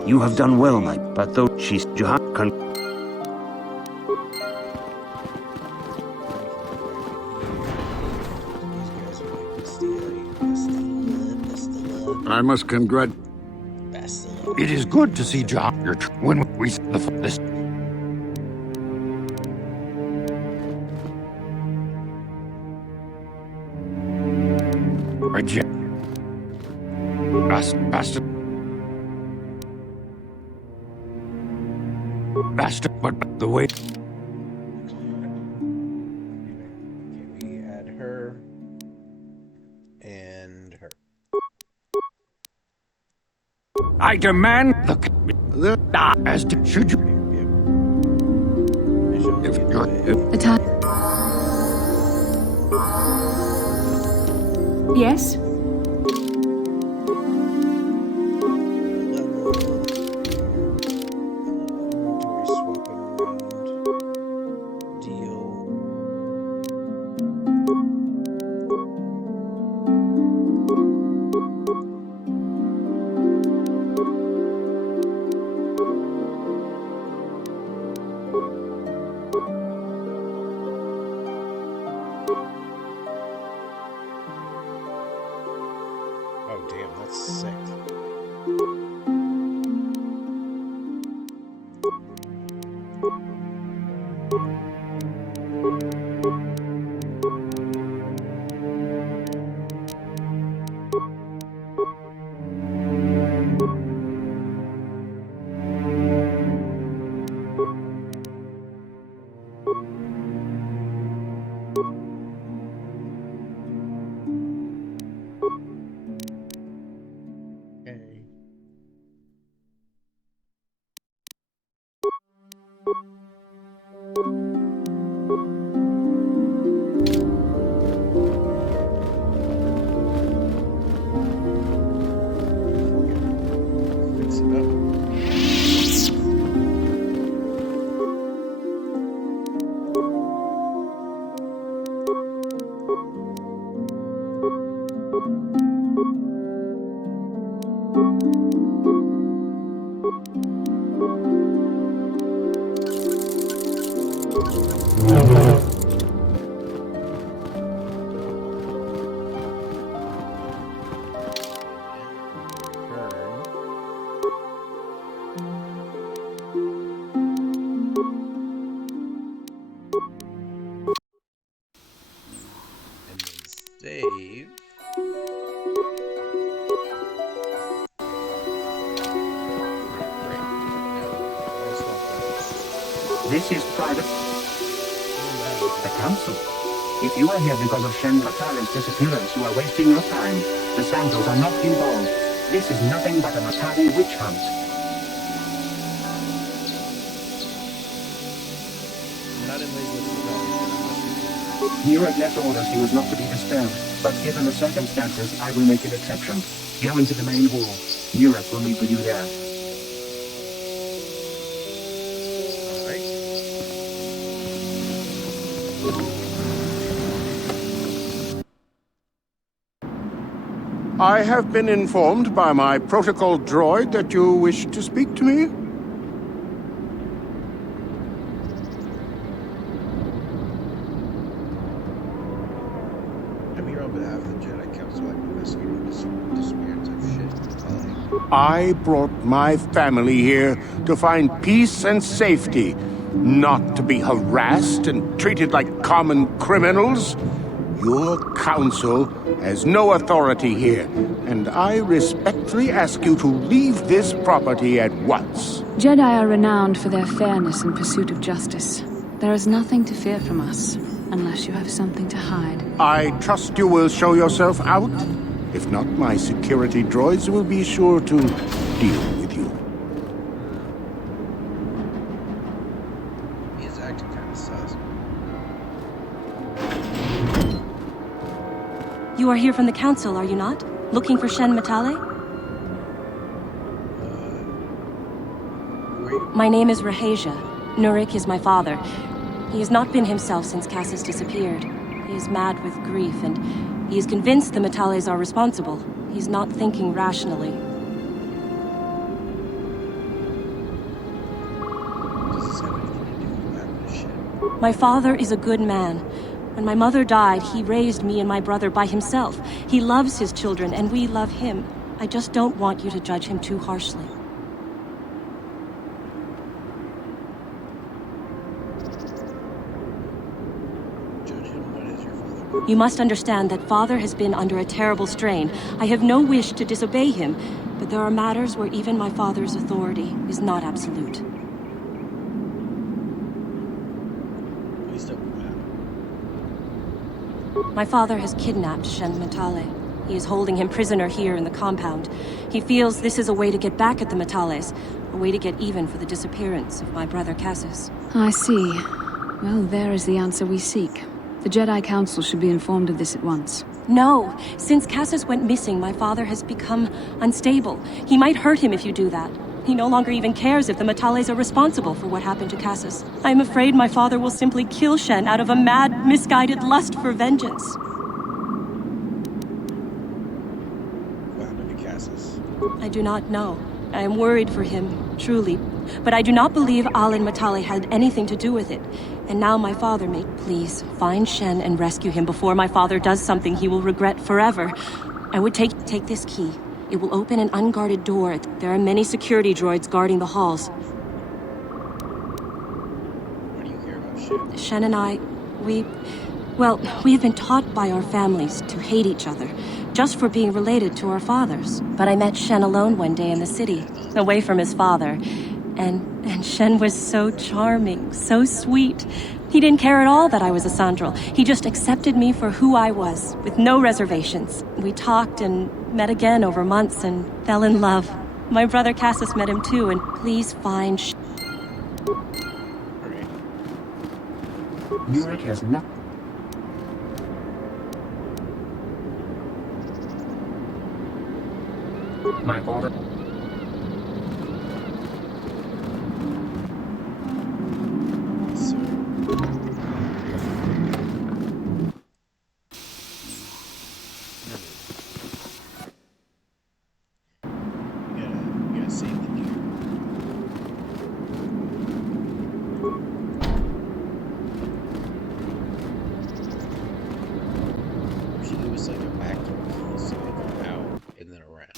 You have done well, my... But though she's Johan... I must congratulate... It is good to see John. When we this. Bastard, but the way. Okay, we add her and her. I demand the as to, should you. If you're Attack. Yes? Oh, damn, that's sick. Okay. Fix it up. Save. This is private. The council. If you are here because of Shen Matali's disappearance, you are wasting your time. The Santos are not involved. This is nothing but a Matali witch hunt. Not in league with Matali. Nurag left orders he was not to be disturbed, but given the circumstances, I will make an exception. Go into the main hall. Nurag will meet with you there. I have been informed by my protocol droid that you wish to speak to me. I'm here on behalf of the Jedi Council. I'm investigating disappearance of shit. I brought my family here to find peace and safety, not to be harassed and treated like common criminals. Your council has no authority here, and I respectfully ask you to leave this property at once. Jedi are renowned for their fairness and pursuit of justice. There is nothing to fear from us, unless you have something to hide. I trust you will show yourself out. If not, my security droids will be sure to deal with you. He is acting kind of sus. You are here from the council, are you not? Looking for Shen Matale? My name is Rahasia. Nurik is my father. He has not been himself since Cassis disappeared. He is mad with grief, and he is convinced the Matales are responsible. He's not thinking rationally. My father is a good man. When my mother died, he raised me and my brother by himself. He loves his children, and we love him. I just don't want you to judge him too harshly. You must understand that Father has been under a terrible strain. I have no wish to disobey him, but there are matters where even my father's authority is not absolute. Please don't do that. My father has kidnapped Shen Matale. He is holding him prisoner here in the compound. He feels this is a way to get back at the Matales, a way to get even for the disappearance of my brother Cassis. I see. Well, there is the answer we seek. The Jedi Council should be informed of this at once. No! Since Cassis went missing, my father has become unstable. He might hurt him if you do that. He no longer even cares if the Matales are responsible for what happened to Cassis. I am afraid my father will simply kill Shen out of a mad, misguided lust for vengeance. What happened to Cassis? I do not know. I am worried for him, truly. But I do not believe Alin Matale had anything to do with it. And now my father may please find Shen and rescue him before my father does something he will regret forever. I would take this key. It will open an unguarded door. There are many security droids guarding the halls. What do you care about Shen? Shen and I, we have been taught by our families to hate each other, just for being related to our fathers. But I met Shen alone one day in the city, away from his father. And Shen was so charming, so sweet. He didn't care at all that I was a Sandral. He just accepted me for who I was, with no reservations. We talked and met again over months and fell in love. My brother Cassis met him too, and please find Nurik has not. My order. You gotta save the gear. Usually it was like a back door key, so they go out and then around.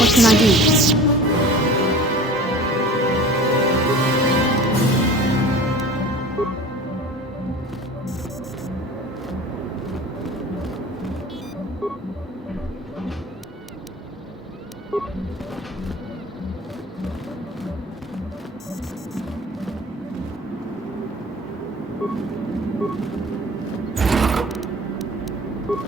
What can I do? What?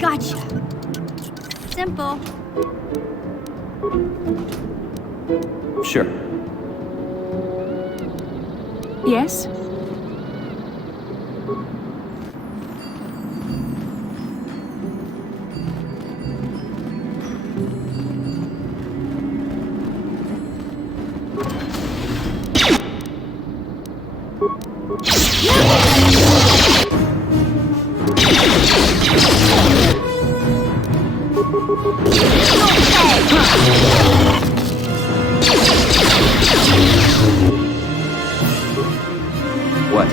Gotcha. Simple. Sure. Yes? What?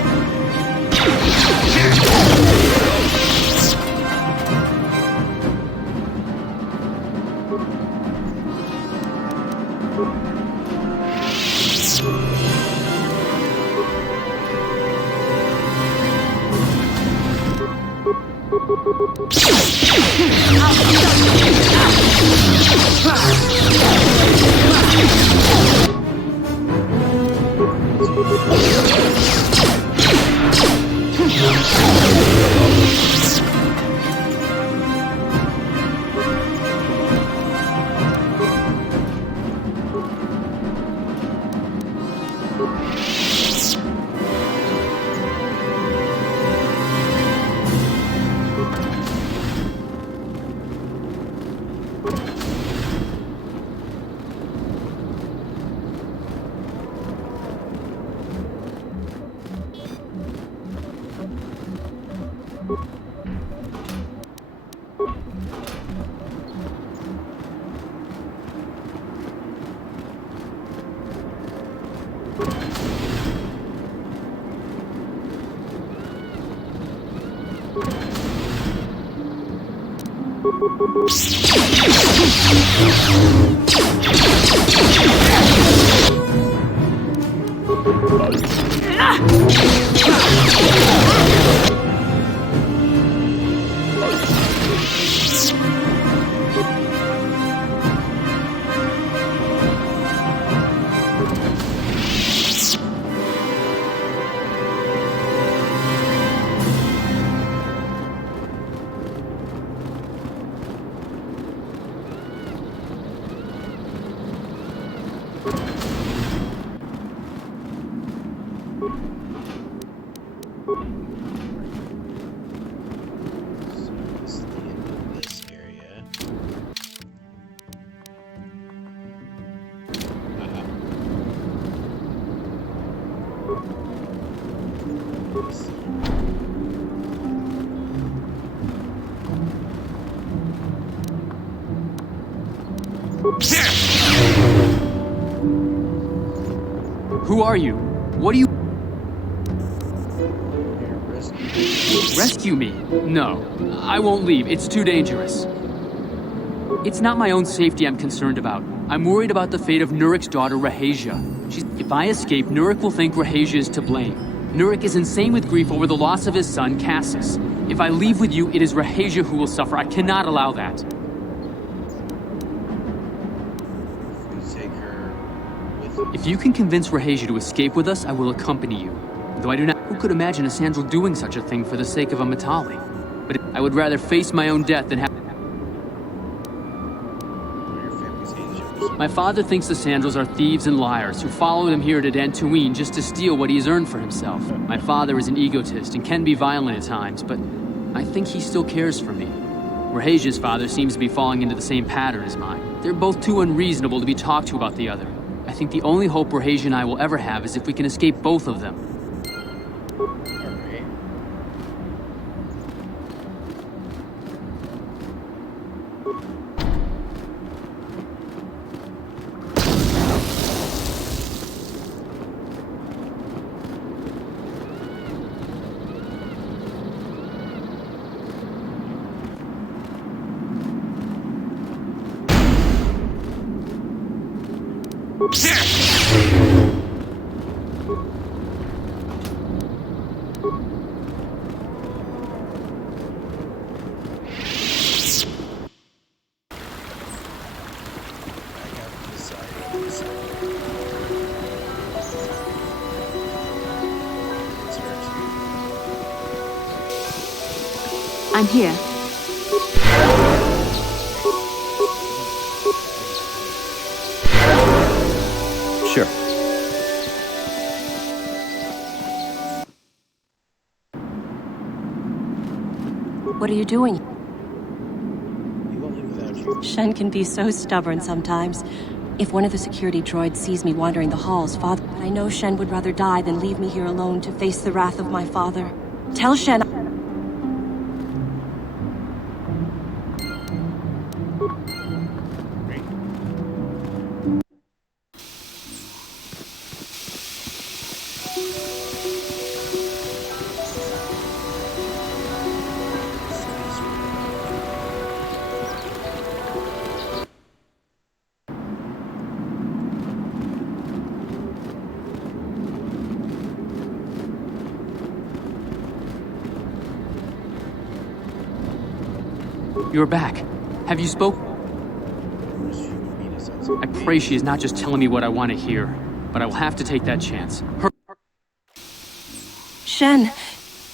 Who are you? What do you... Rescue me? No. I won't leave. It's too dangerous. It's not my own safety I'm concerned about. I'm worried about the fate of Nurik's daughter, Rahasia. If I escape, Nurik will think Rahasia is to blame. Nurik is insane with grief over the loss of his son, Cassus. If I leave with you, it is Rahasia who will suffer. I cannot allow that. If you can convince Rahasia to escape with us, I will accompany you. Though I do not... Who could imagine a Sandral doing such a thing for the sake of a Matali? But I would rather face my own death than have... My father thinks the Sandrals are thieves and liars who followed him here to Dantooine just to steal what he's earned for himself. My father is an egotist and can be violent at times, but I think he still cares for me. Rahasia's father seems to be falling into the same pattern as mine. They're both too unreasonable to be talked to about the other. I think the only hope Rahasia and I will ever have is if we can escape both of them. I'm here. Sure. What are you doing? We won't live without you. Shen can be so stubborn sometimes. If one of the security droids sees me wandering the halls, Father, I know Shen would rather die than leave me here alone to face the wrath of my father. Tell Shen. You're back. Have you spoke? I pray she is not just telling me what I want to hear, but I will have to take that chance. Shen,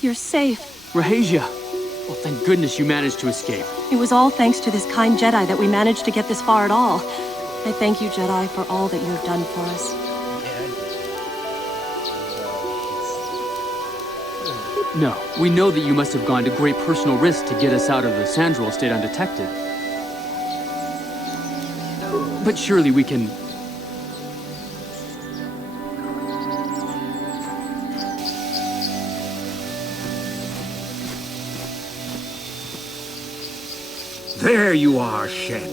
you're safe. Rahasia! Well, thank goodness you managed to escape. It was all thanks to this kind Jedi that we managed to get this far at all. I thank you, Jedi, for all that you have done for us. No, we know that you must have gone to great personal risk to get us out of the Sandral estate undetected. But surely we can... There you are, Shen.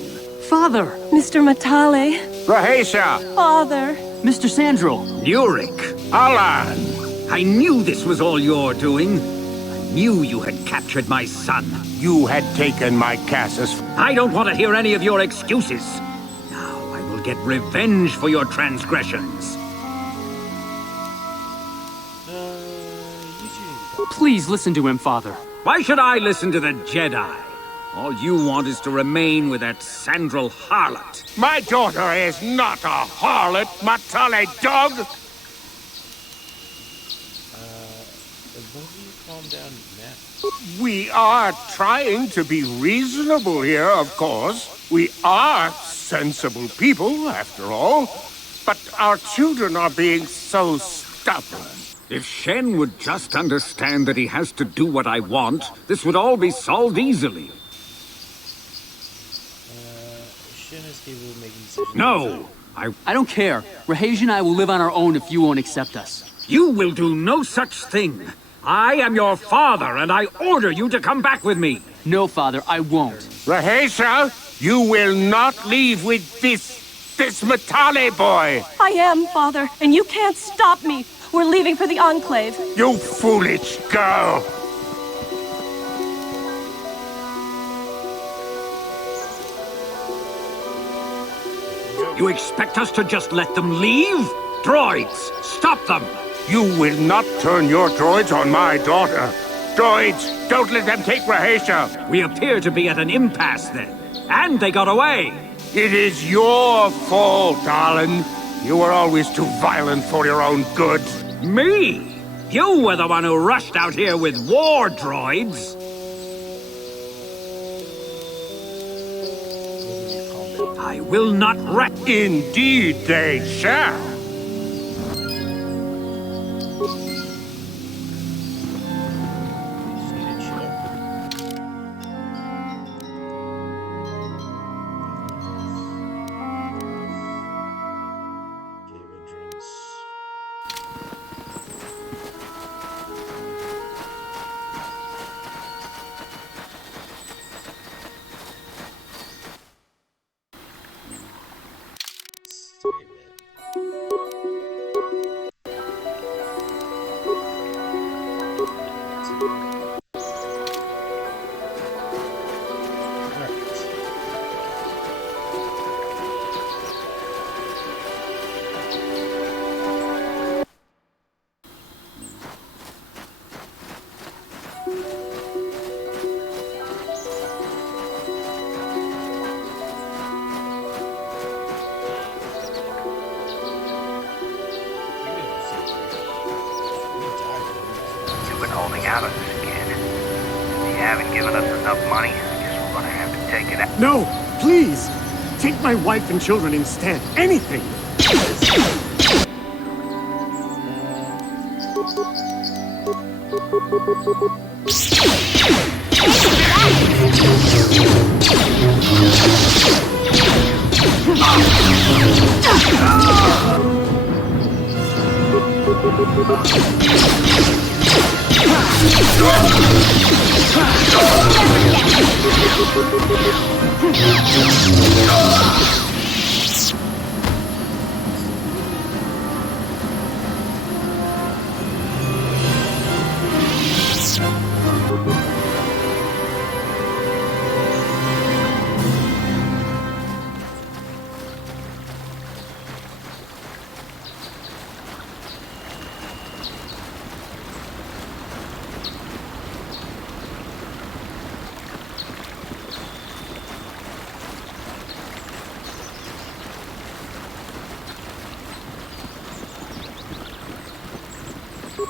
Father! Mr. Matale. Rahasia! Father! Mr. Sandral! Yurik! Alan! I knew this was all you're doing. I knew you had captured my son. You had taken my Cassus. I don't want to hear any of your excuses. Now I will get revenge for your transgressions. Please listen to him, Father. Why should I listen to the Jedi? All you want is to remain with that Sandral harlot. My daughter is not a harlot, Matale dog! Calm down now. We are trying to be reasonable here, of course. We are sensible people, after all. But our children are being so stubborn. If Shen would just understand that he has to do what I want, this would all be solved easily. Shen is capable of making decisions. No! I don't care. Rahasia and I will live on our own if you won't accept us. You will do no such thing. I am your father, and I order you to come back with me. No, Father, I won't. Rahasia, you will not leave with this Matale boy. I am, Father, and you can't stop me. We're leaving for the Enclave. You foolish girl. You expect us to just let them leave? Droids, stop them! You will not turn your droids on my daughter. Droids, don't let them take Rahasia. We appear to be at an impasse then. And they got away. It is your fault, Alan. You were always too violent for your own good. Me? You were the one who rushed out here with war droids. I will not wreck. Indeed they shall. haven't given us enough money, I guess we're gonna have to take it out. No, please! Take my wife and children instead. Anything!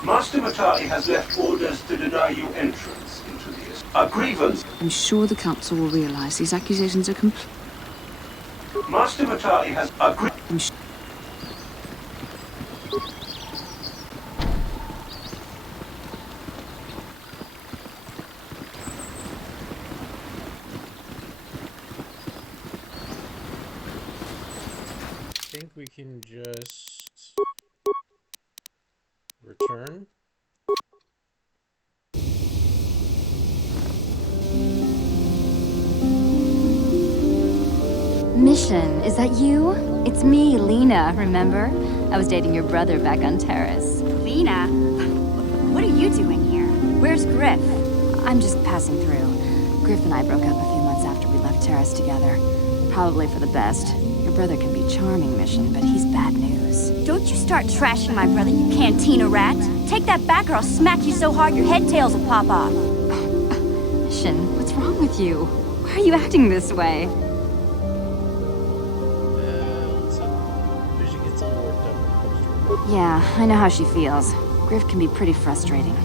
Master Matali has left orders to deny you entrance into this. A grievance. I'm sure the council will realize these accusations are complete. Master Matali has agreed. I think we can just return. Mission, is that you? It's me, Lena, remember? I was dating your brother back on Terrace. Lena? What are you doing here? Where's Griff? I'm just passing through. Griff and I broke up a few months after we left Terrace together. Probably for the best. Your brother can be charming, Mission, but he's bad news. Don't you start trashing my brother, you cantina rat. Take that back or I'll smack you so hard your head tails will pop off. Mission, what's wrong with you? Why are you acting this way? Yeah, I know how she feels. Griff can be pretty frustrating.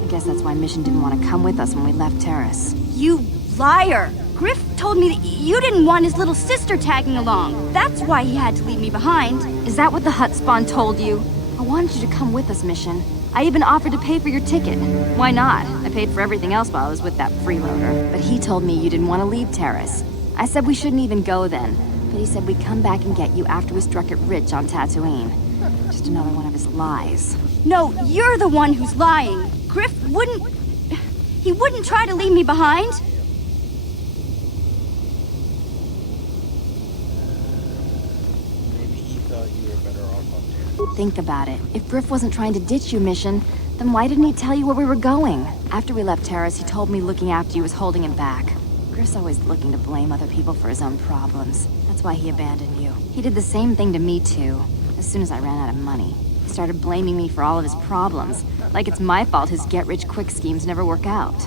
I guess that's why Mission didn't want to come with us when we left Terrace. You liar! Griff told me that you didn't want his little sister tagging along. That's why he had to leave me behind. Is that what the hut spawn told you? I wanted you to come with us, Mission. I even offered to pay for your ticket. Why not? I paid for everything else while I was with that freeloader. But he told me you didn't want to leave Terrace. I said we shouldn't even go then. But he said we'd come back and get you after we struck it rich on Tatooine. Just another one of his lies. No, you're the one who's lying. Griff wouldn't... He wouldn't try to leave me behind. Maybe he thought you were better off up there. Think about it. If Griff wasn't trying to ditch you, Mission, then why didn't he tell you where we were going? After we left Terrace, he told me looking after you was holding him back. Griff's always looking to blame other people for his own problems. That's why he abandoned you. He did the same thing to me, too. As soon as I ran out of money, he started blaming me for all of his problems. Like it's my fault his get-rich-quick schemes never work out.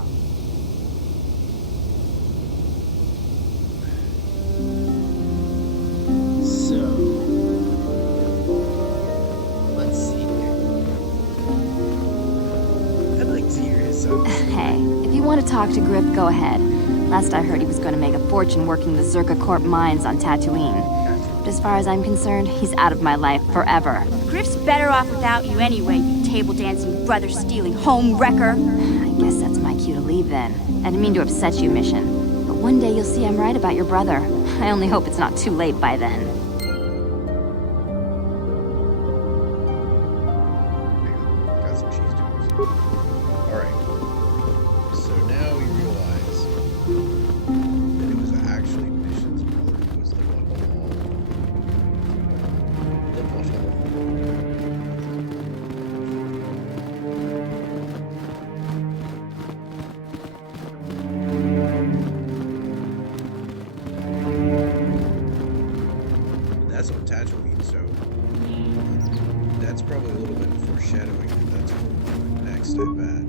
So, let's see here. I'd like to hear his son's. Hey, if you want to talk to Griff, go ahead. Last I heard, he was going to make a fortune working the Zerka Corp mines on Tatooine. But as far as I'm concerned, he's out of my life forever. Griff's better off without you anyway, you table-dancing, brother-stealing home wrecker. I guess that's my cue to leave then. I didn't mean to upset you, Mission. But one day you'll see I'm right about your brother. I only hope it's not too late by then. Got some cheese doodles. Alright. So now we realize that it was actually Mission's brother who was the butthole. The butthole. That's on Tatooine, so that's probably a little bit of foreshadowing that that's what we're doing next, I bet.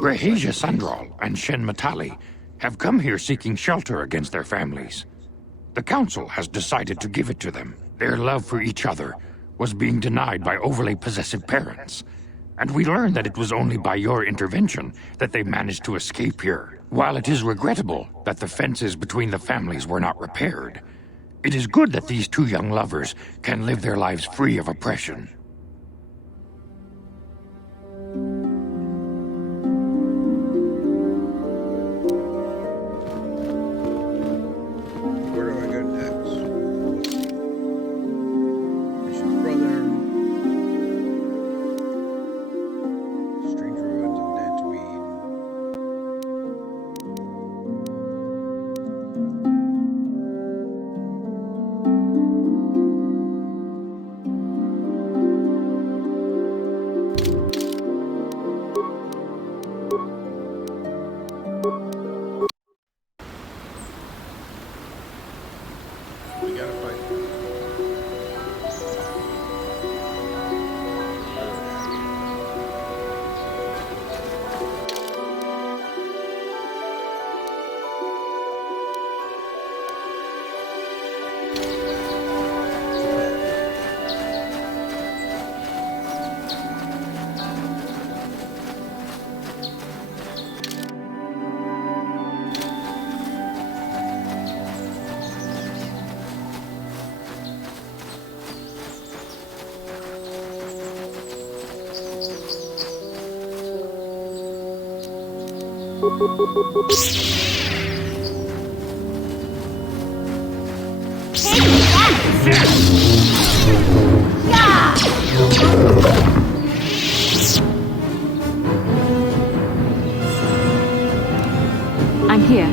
Rahija Sandral and Shen Matali have come here seeking shelter against their families. The Council has decided to give it to them. Their love for each other was being denied by overly possessive parents. And we learned that it was only by your intervention that they managed to escape here. While it is regrettable that the fences between the families were not repaired, it is good that these two young lovers can live their lives free of oppression. Where do I go next? Bishop's brother. Strange ruins on Dantooine. We gotta fight. I'm here.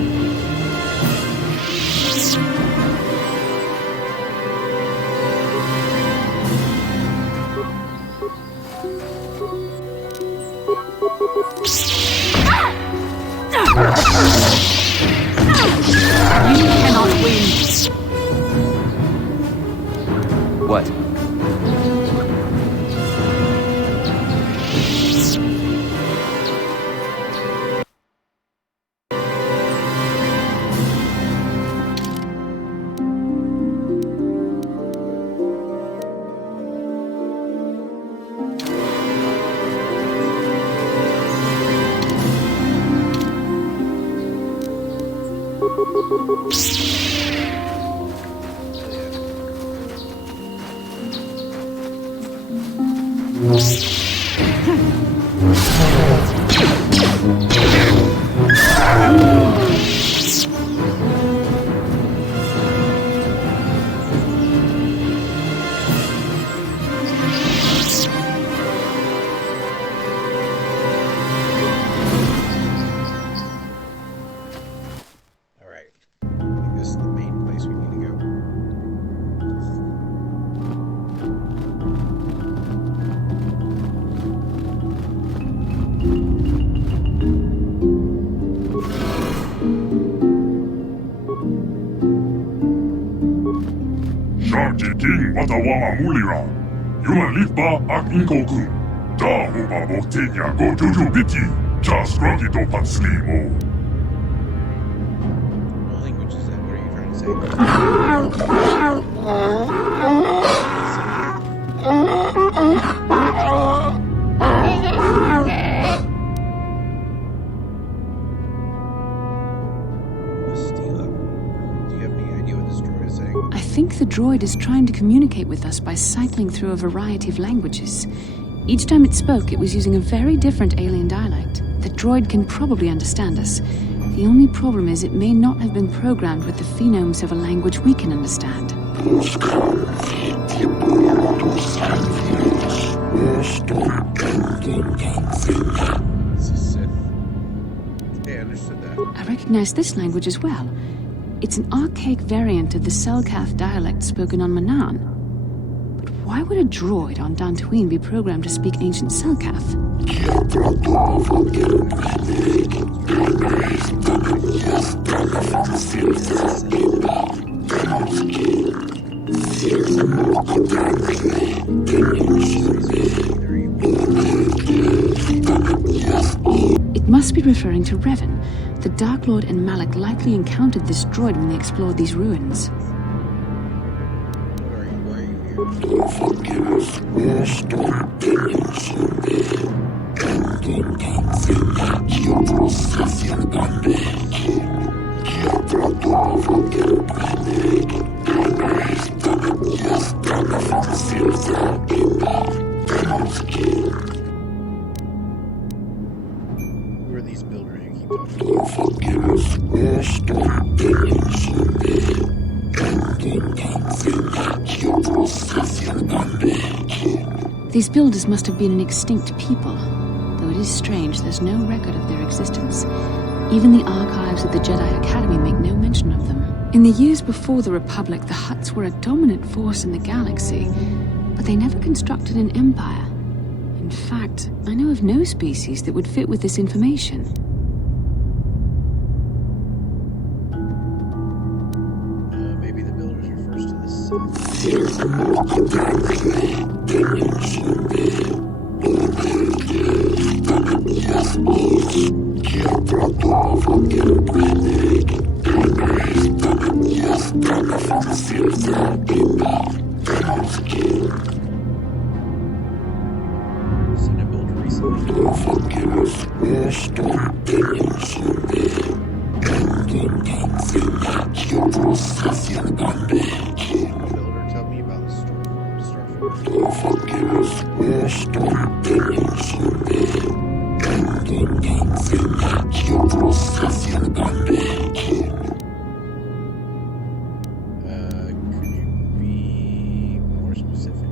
You cannot win. What? Alright. I think this is the main place we need to go. Sharky King Watawama Mulira. Yuman Litba Ak Inkoku. Da Uba Boktenya Go Juju Biti. Just Grunty Do Patsli Mo. What language is that? What are you trying to say? Do you have any idea what this droid is saying? I think the droid is trying to communicate with us by cycling through a variety of languages. Each time it spoke, it was using a very different alien dialect. The droid can probably understand us. The only problem is it may not have been programmed with the phonemes of a language we can understand. Hey, I understood that. I recognize this language as well. It's an archaic variant of the Selkath dialect spoken on Manaan. But why would a droid on Dantooine be programmed to speak ancient Selkath? It must be referring to Revan, The Dark Lord and Malik likely encountered this droid when they explored these ruins. Who are these builders you keep talking about? These builders must have been an extinct people, though it is strange there's no record of their existence. Even the archives of the Jedi Academy make no mention of them. In the years before the Republic, the Hutts were a dominant force in the galaxy, but they never constructed an empire. In fact, I know of no species that would fit with this information. Maybe the builders refers to the sun. Seen a builder recently? Builder, tell me about the could you be more specific?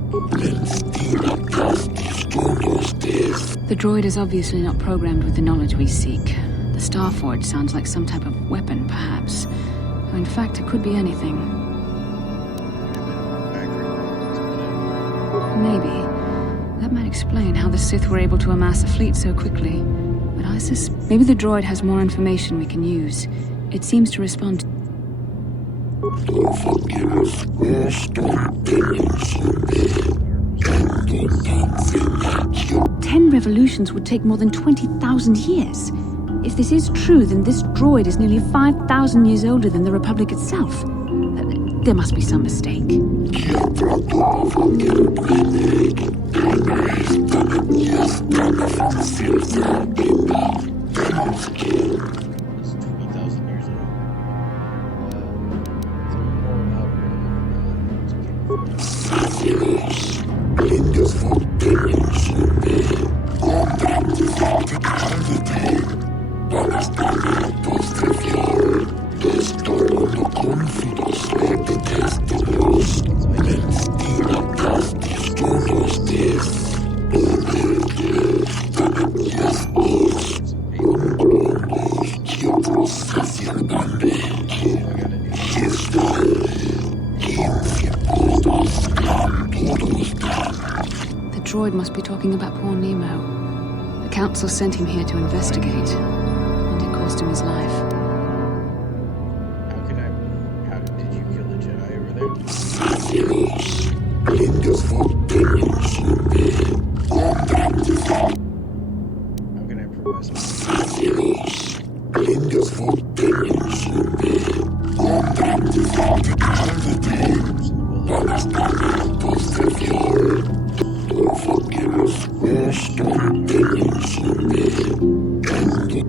The droid is obviously not programmed with the knowledge we seek. The Starforge sounds like some type of weapon, perhaps. Though in fact, it could be anything. Maybe. That might explain how the Sith were able to amass a fleet so quickly. But I suspect maybe the droid has more information we can use. It seems to respond. 10 revolutions would take more than 20,000 years. If this is true, then this droid is nearly 5,000 years older than the Republic itself. There must be some mistake. The droid must be talking about poor Nemo. The Council sent him here to investigate, and it cost him his life. How did you kill the Jedi over there? How can I prove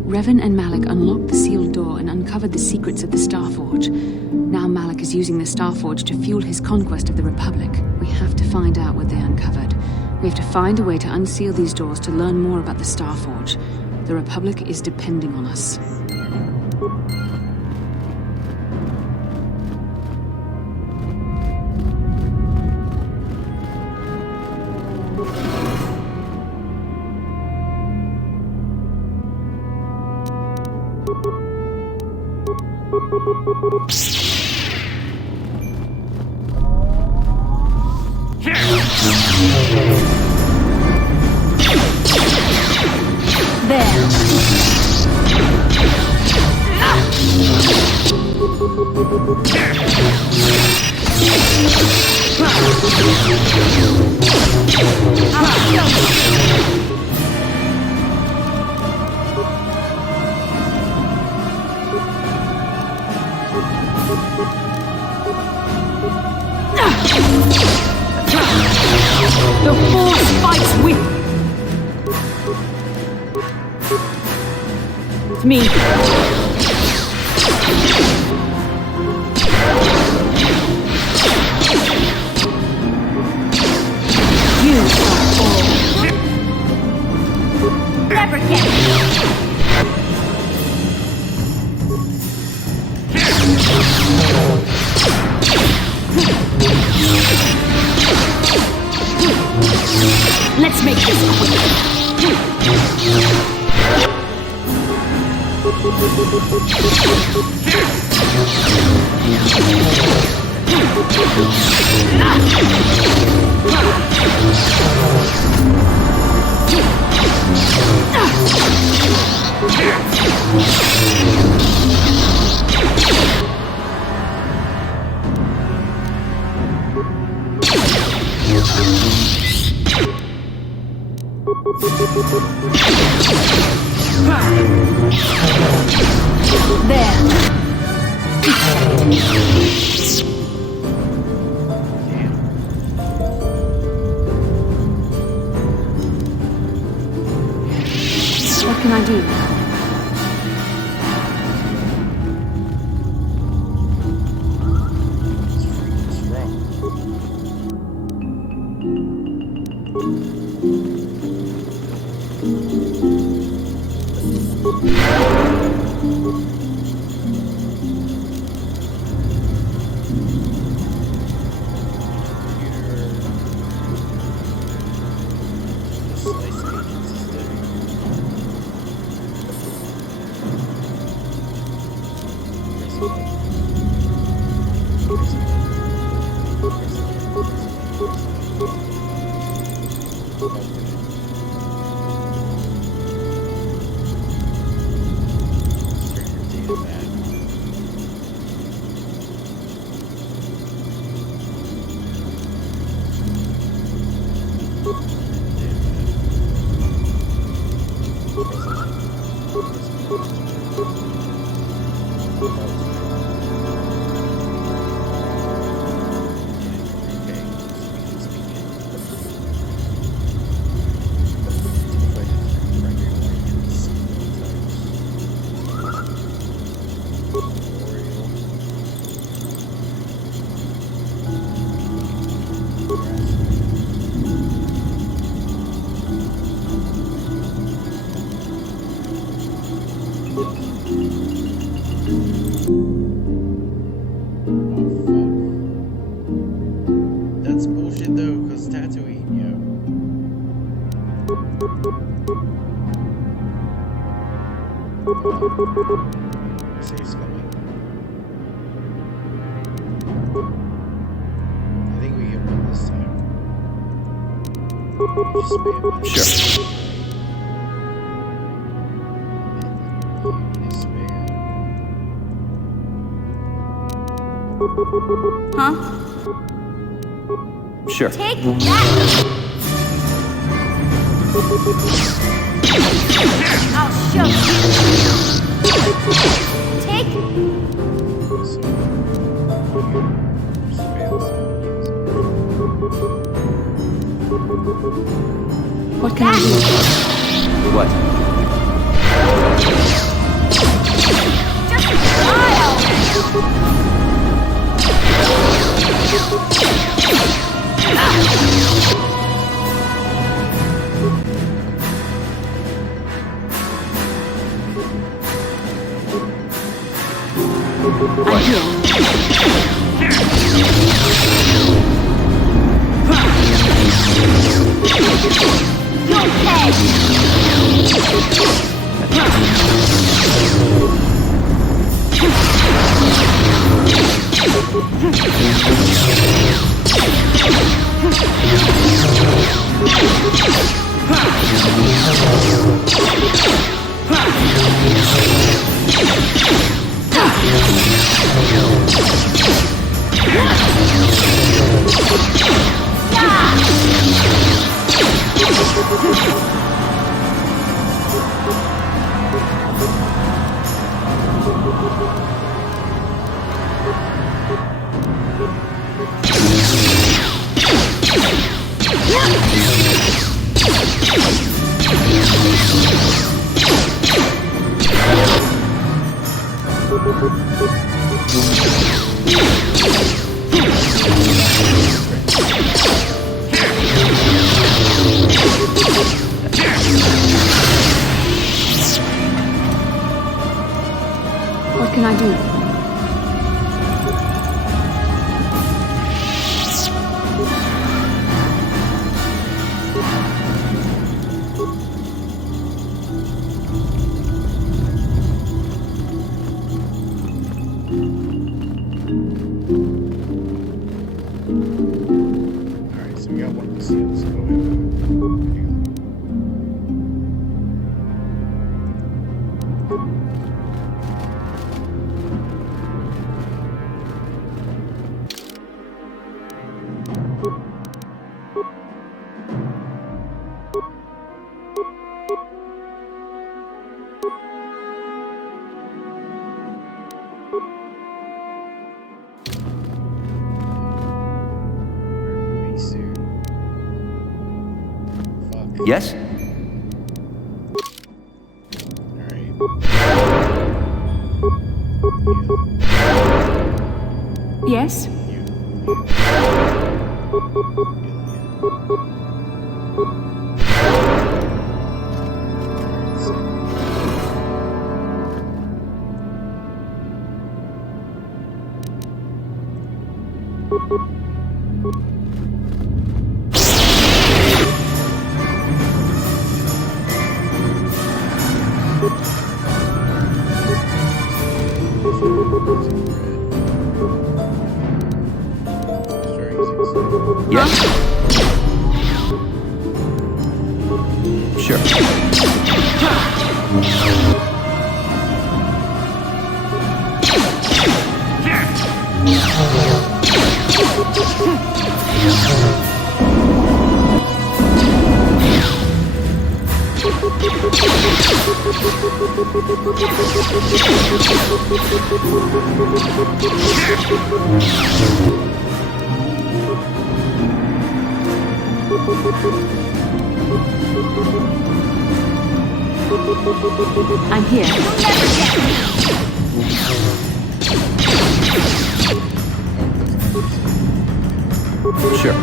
Revan and Malik unlocked the sealed door and uncovered the secrets of the Starforge. Now Malik is using the Starforge to fuel his conquest of the Republic. We have to find out what they uncovered. We have to find a way to unseal these doors to learn more about the Starforge. The Republic is depending on us. The force fights with... It's me. You are all. Never get it. Let's make this quick. What can I do? That's bullshit though, because Tatooine, yo. Say scumming. I think we get one this time. Just spam it. Sure. Huh? Sure. Take that! I'll show you! Take... What can I do? What? Just smile! Yes? Yes? Yes? Sure. I'm here. Sure.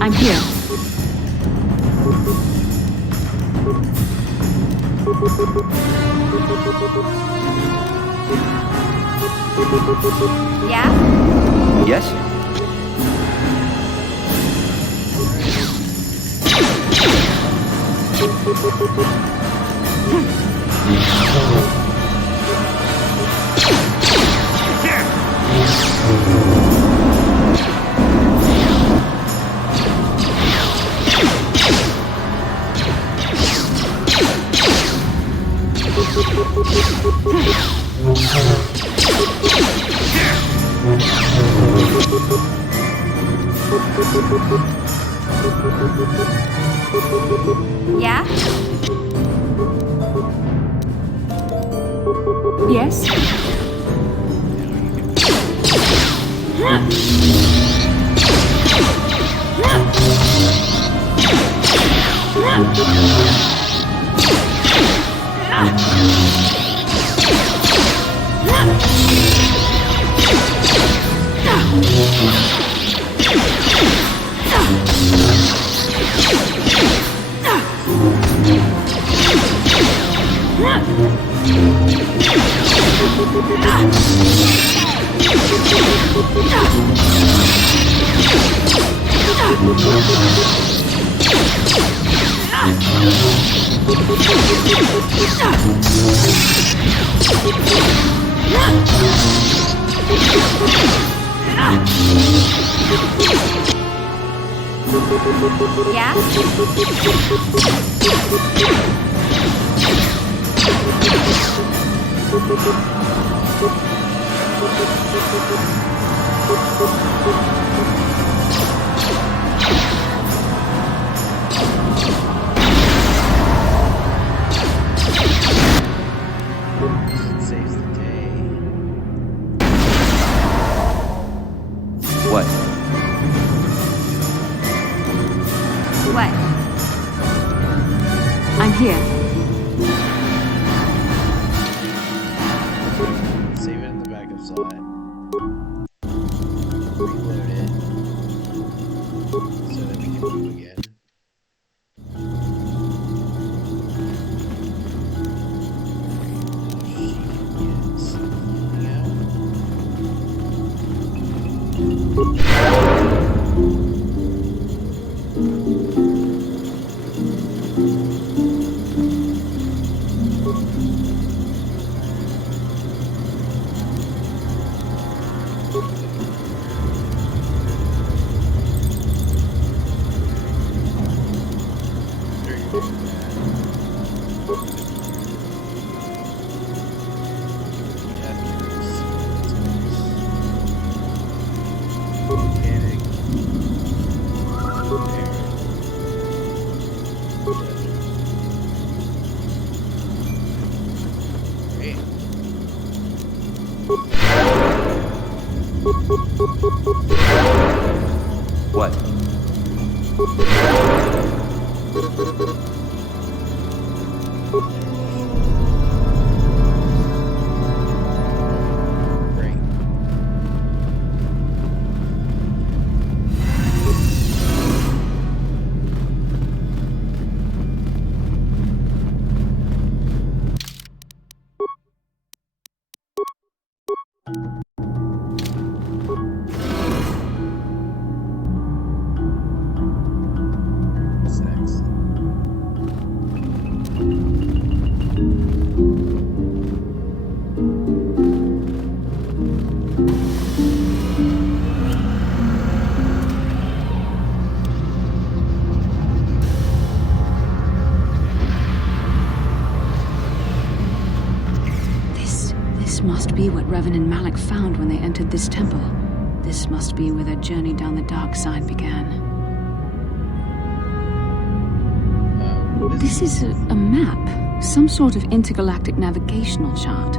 I'm here. Yeah? Yes? Yeah? Yes? Yeah? Say Here. Save it in the backup slot. Reload it. So that we can move again. What? This must be what Revan and Malik found when they entered this temple. This must be where their journey down the dark side began. This is a map, some sort of intergalactic navigational chart.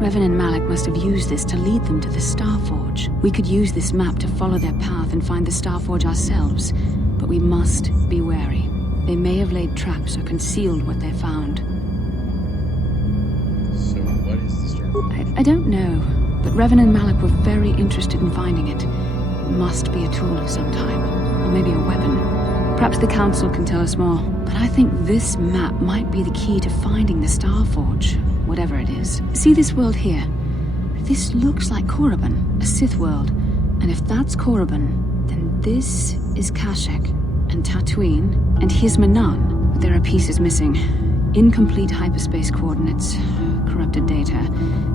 Revan and Malik must have used this to lead them to the Starforge. We could use this map to follow their path and find the Starforge ourselves, but we must be wary. They may have laid traps or concealed what they found. So what is the Starforge? I don't know, but Revan and Malik were very interested in finding it. It must be a tool of some type, or maybe a weapon. Perhaps the Council can tell us more, but I think this map might be the key to finding the Starforge, whatever it is. See this world here? This looks like Korriban, a Sith world. And if that's Korriban, then this is Kashyyyk, and Tatooine, and here's Manan. But there are pieces missing. Incomplete hyperspace coordinates, corrupted data,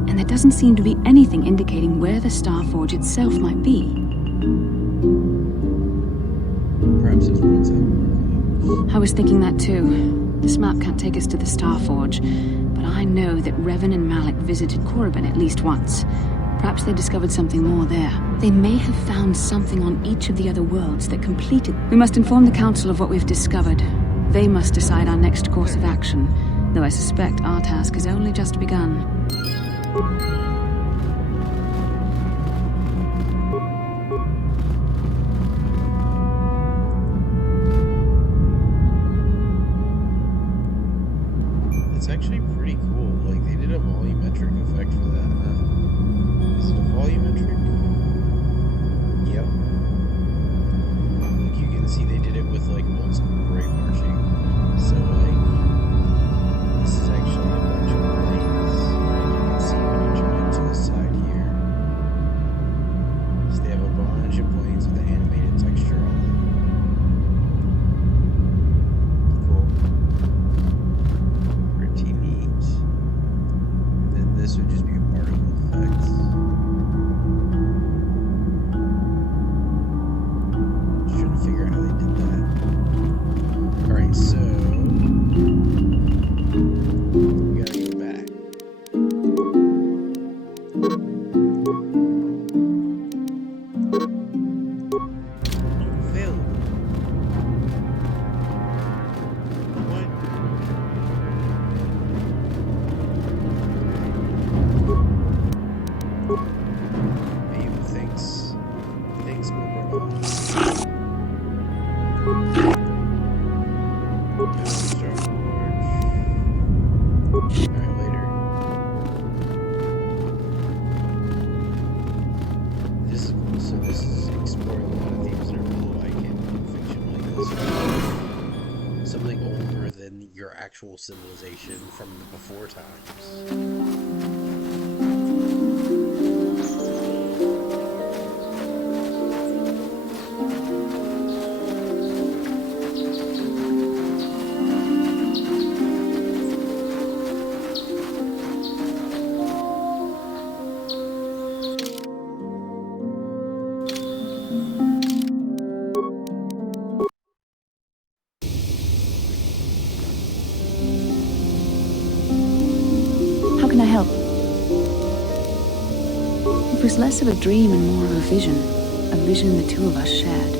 and there doesn't seem to be anything indicating where the Starforge itself might be. Perhaps those worlds have. I was thinking that too. This map can't take us to the Starforge, but I know that Revan and Malik visited Korriban at least once. Perhaps they discovered something more there. They may have found something on each of the other worlds that completed. We must inform the Council of what we've discovered. They must decide our next course of action, though I suspect our task has only just begun. It's actually pretty cool. Like, they did a volumetric effect for that, huh? Is it a volumetric? Yep. Like, you can see they did it with, like, old school bright marching. So, like, this is actually a bunch of planes. Like, you can see when you join to the side here. So they have a bunch of planes with the animated texture on them. Pretty neat. And then this would just be a part of the effects. Just trying to figure out how they did that. Alright, so we gotta go back. Available. What? Hey, thanks. Thanks, my brother. Star Forge. This is cool. So this is exploring a lot of themes that I really like in fiction like this. Something older than your actual civilization from the before times. How can I help? It was less of a dream and more of a vision the two of us shared.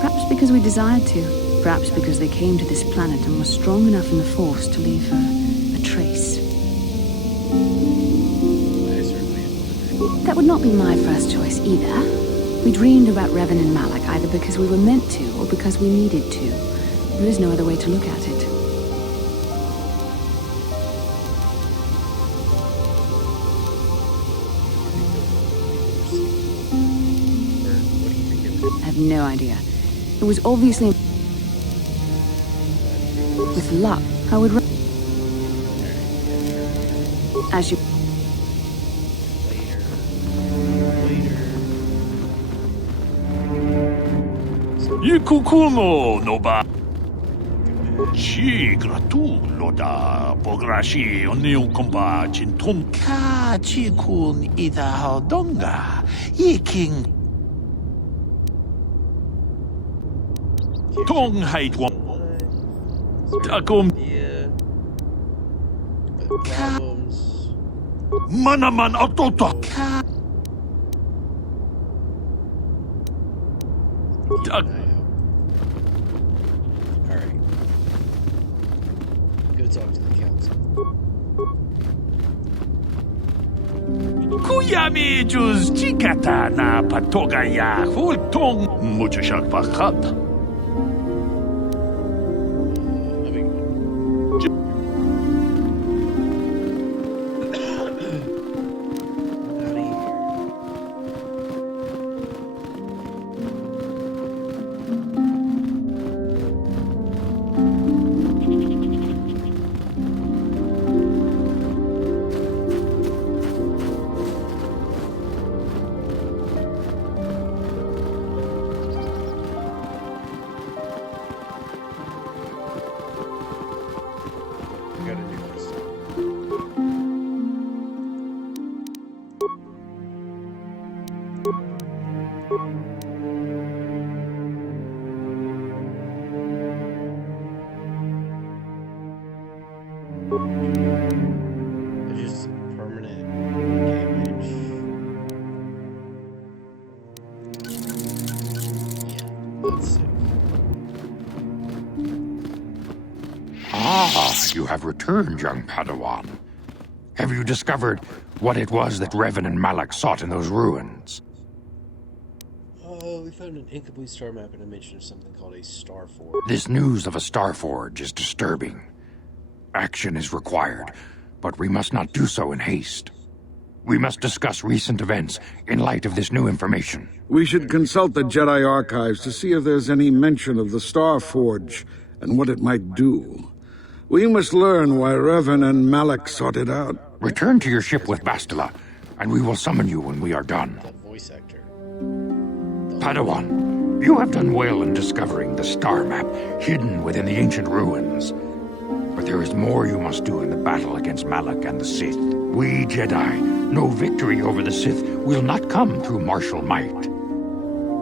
Perhaps because we desired to. Perhaps because they came to this planet and were strong enough in the Force to leave a trace. That would not be my first choice either. We dreamed about Revan and Malak either because we were meant to or because we needed to. There is no other way to look at it. I have no idea. It was obviously... With luck, I would... As you... Ikukumo no ba. Chi gratulo da pograshi oneu komba jintom. Ka chikun ida haldonga. Yiking. Tong hait won. Takum. Manaman autota. Alright. Go talk to the council. Kuyami juz chikata na patoga ya hultong muchashak pahat. Just permanent damage. Yeah, that's sick. Ah, you have returned, young Padawan. Have you discovered what it was that Revan and Malak sought in those ruins? We found an incomplete star map and a mention of something called a star forge. This news of a star forge is disturbing. Action is required, but we must not do so in haste. We must discuss recent events in light of this new information. We should consult the Jedi archives to see if there's any mention of the Star Forge and what it might do. We must learn why Revan and Malak sought it out. Return to your ship with Bastila, and we will summon you when we are done. Voice actor. Padawan, you have done well in discovering the star map hidden within the ancient ruins. But there is more you must do in the battle against Malak and the Sith. We Jedi know victory over the Sith will not come through martial might.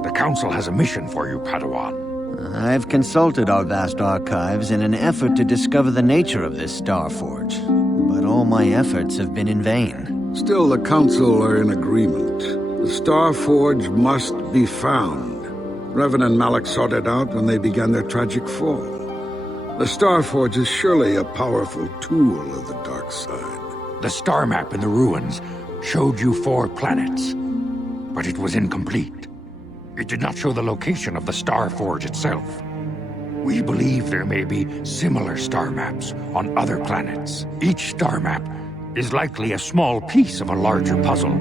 The Council has a mission for you, Padawan. I've consulted our vast archives in an effort to discover the nature of this Star Forge, but all my efforts have been in vain. Still, the Council are in agreement. The Star Forge must be found. Revan and Malak sought it out when they began their tragic fall. The Star Forge is surely a powerful tool of the dark side. The star map in the ruins showed you 4 planets, but it was incomplete. It did not show the location of the Star Forge itself. We believe there may be similar star maps on other planets. Each star map is likely a small piece of a larger puzzle.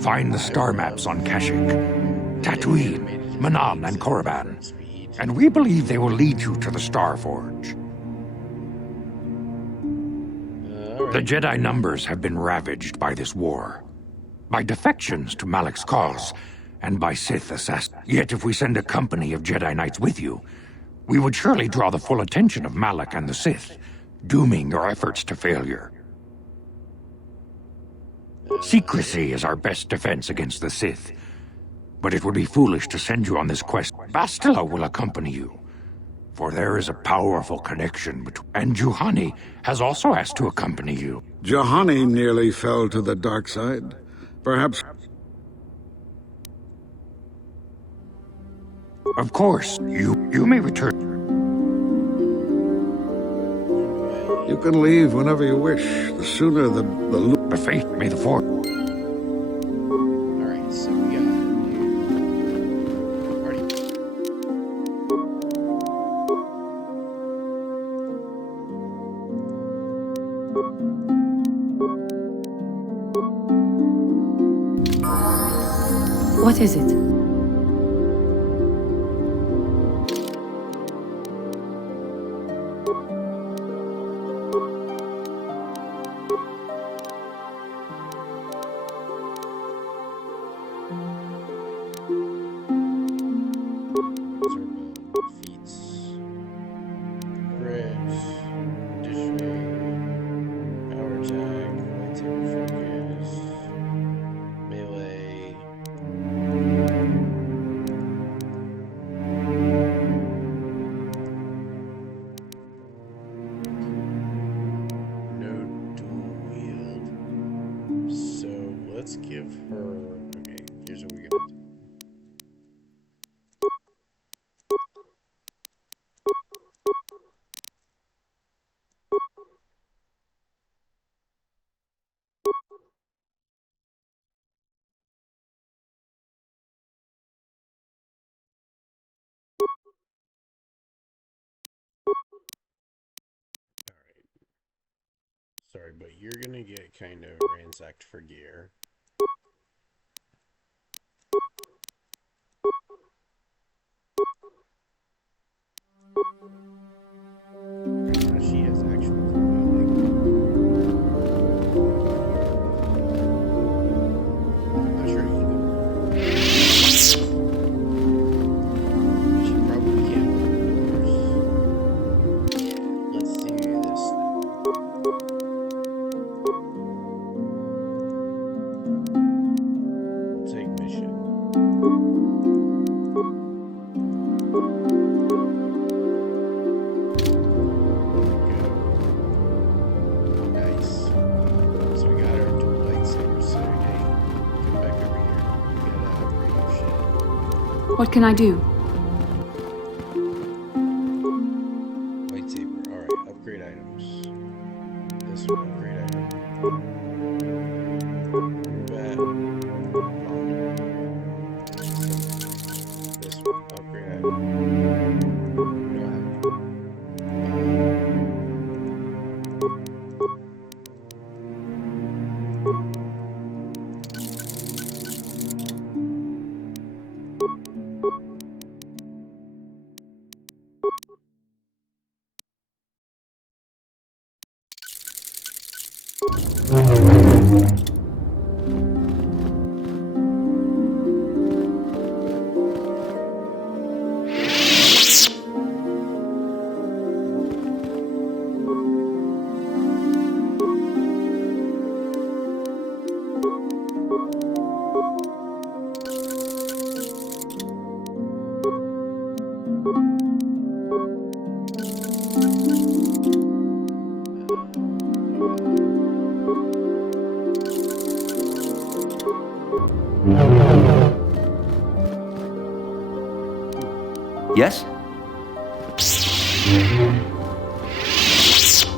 Find the star maps on Kashyyyk, Tatooine, Manal, and Korriban, and we believe they will lead you to the Star Forge. The Jedi numbers have been ravaged by this war, by defections to Malak's cause, and by Sith assassins. Yet if we send a company of Jedi Knights with you, we would surely draw the full attention of Malak and the Sith, dooming your efforts to failure. Secrecy is our best defense against the Sith, but it would be foolish to send you on this quest. Bastila will accompany you, for there is a powerful connection between... And Juhani has also asked to accompany you. Juhani nearly fell to the dark side. Perhaps... Of course, you may return. You can leave whenever you wish. The sooner the fate may the force. Alright, so we got What is it? let's give her... Okay, here's what we got. Sorry, but you're gonna get kind of ransacked for gear. Now she has actual I'm not sure she probably can't open doors. Yeah, let's do this then. Take mission. Nice. So we got our dual lightsabers. So hey, come back over here. We gotta upgrade our shit. What can I do? Lightsaber. Alright, upgrade items. This one, upgrade item. That. This one, upgrade item. Yes? So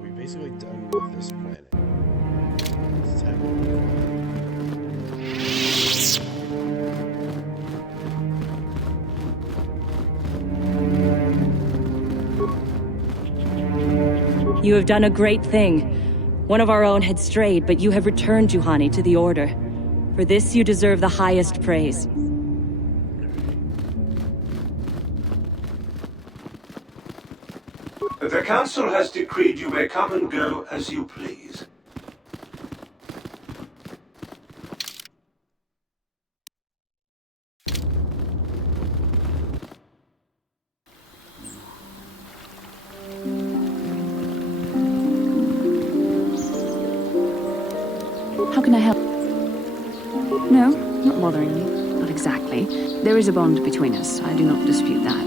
we're basically done with this planet. You have done a great thing. One of our own had strayed, but you have returned Juhani to the Order. For this, you deserve the highest praise. The Council has decreed you may come and go as you please. How can I help? No, not bothering me. Not exactly. There is a bond between us. I do not dispute that.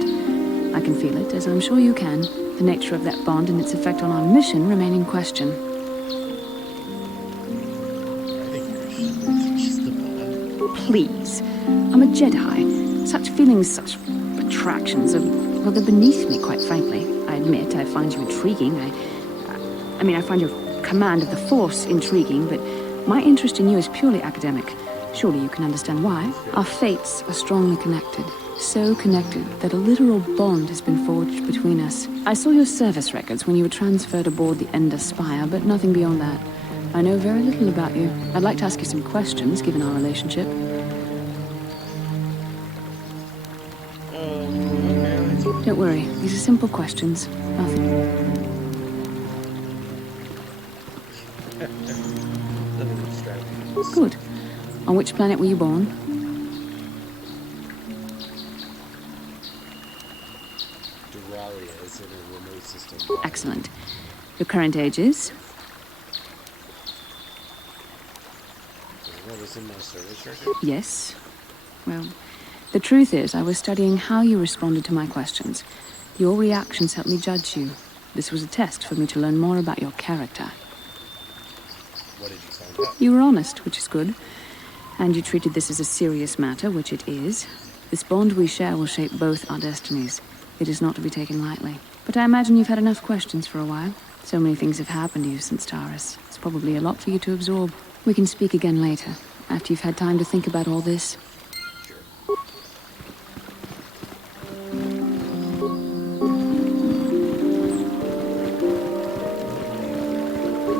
I can feel it, as I'm sure you can. The nature of that bond and its effect on our mission remain in question. Please. I'm a Jedi. Such feelings, such attractions are, well, they're beneath me, quite frankly. I admit I find you intriguing. I mean, I find your command of the Force intriguing, but my interest in you is purely academic. Surely you can understand why. Our fates are strongly connected. So connected that a literal bond has been forged between us. I saw your service records when you were transferred aboard the Ender Spire, but nothing beyond that. I know very little about you. I'd like to ask you some questions, given our relationship. Don't worry, these are simple questions. Nothing. Good. On which planet were you born? Duralia is in a remote system. Excellent. Your current age is? What was in my service record? Yes. Well, the truth is, I was studying how you responded to my questions. Your reactions helped me judge you. This was a test for me to learn more about your character. What did you find out? You were honest, which is good. And you treated this as a serious matter, which it is. This bond we share will shape both our destinies. It is not to be taken lightly. But I imagine you've had enough questions for a while. So many things have happened to you since Taurus. It's probably a lot for you to absorb. We can speak again later, after you've had time to think about all this.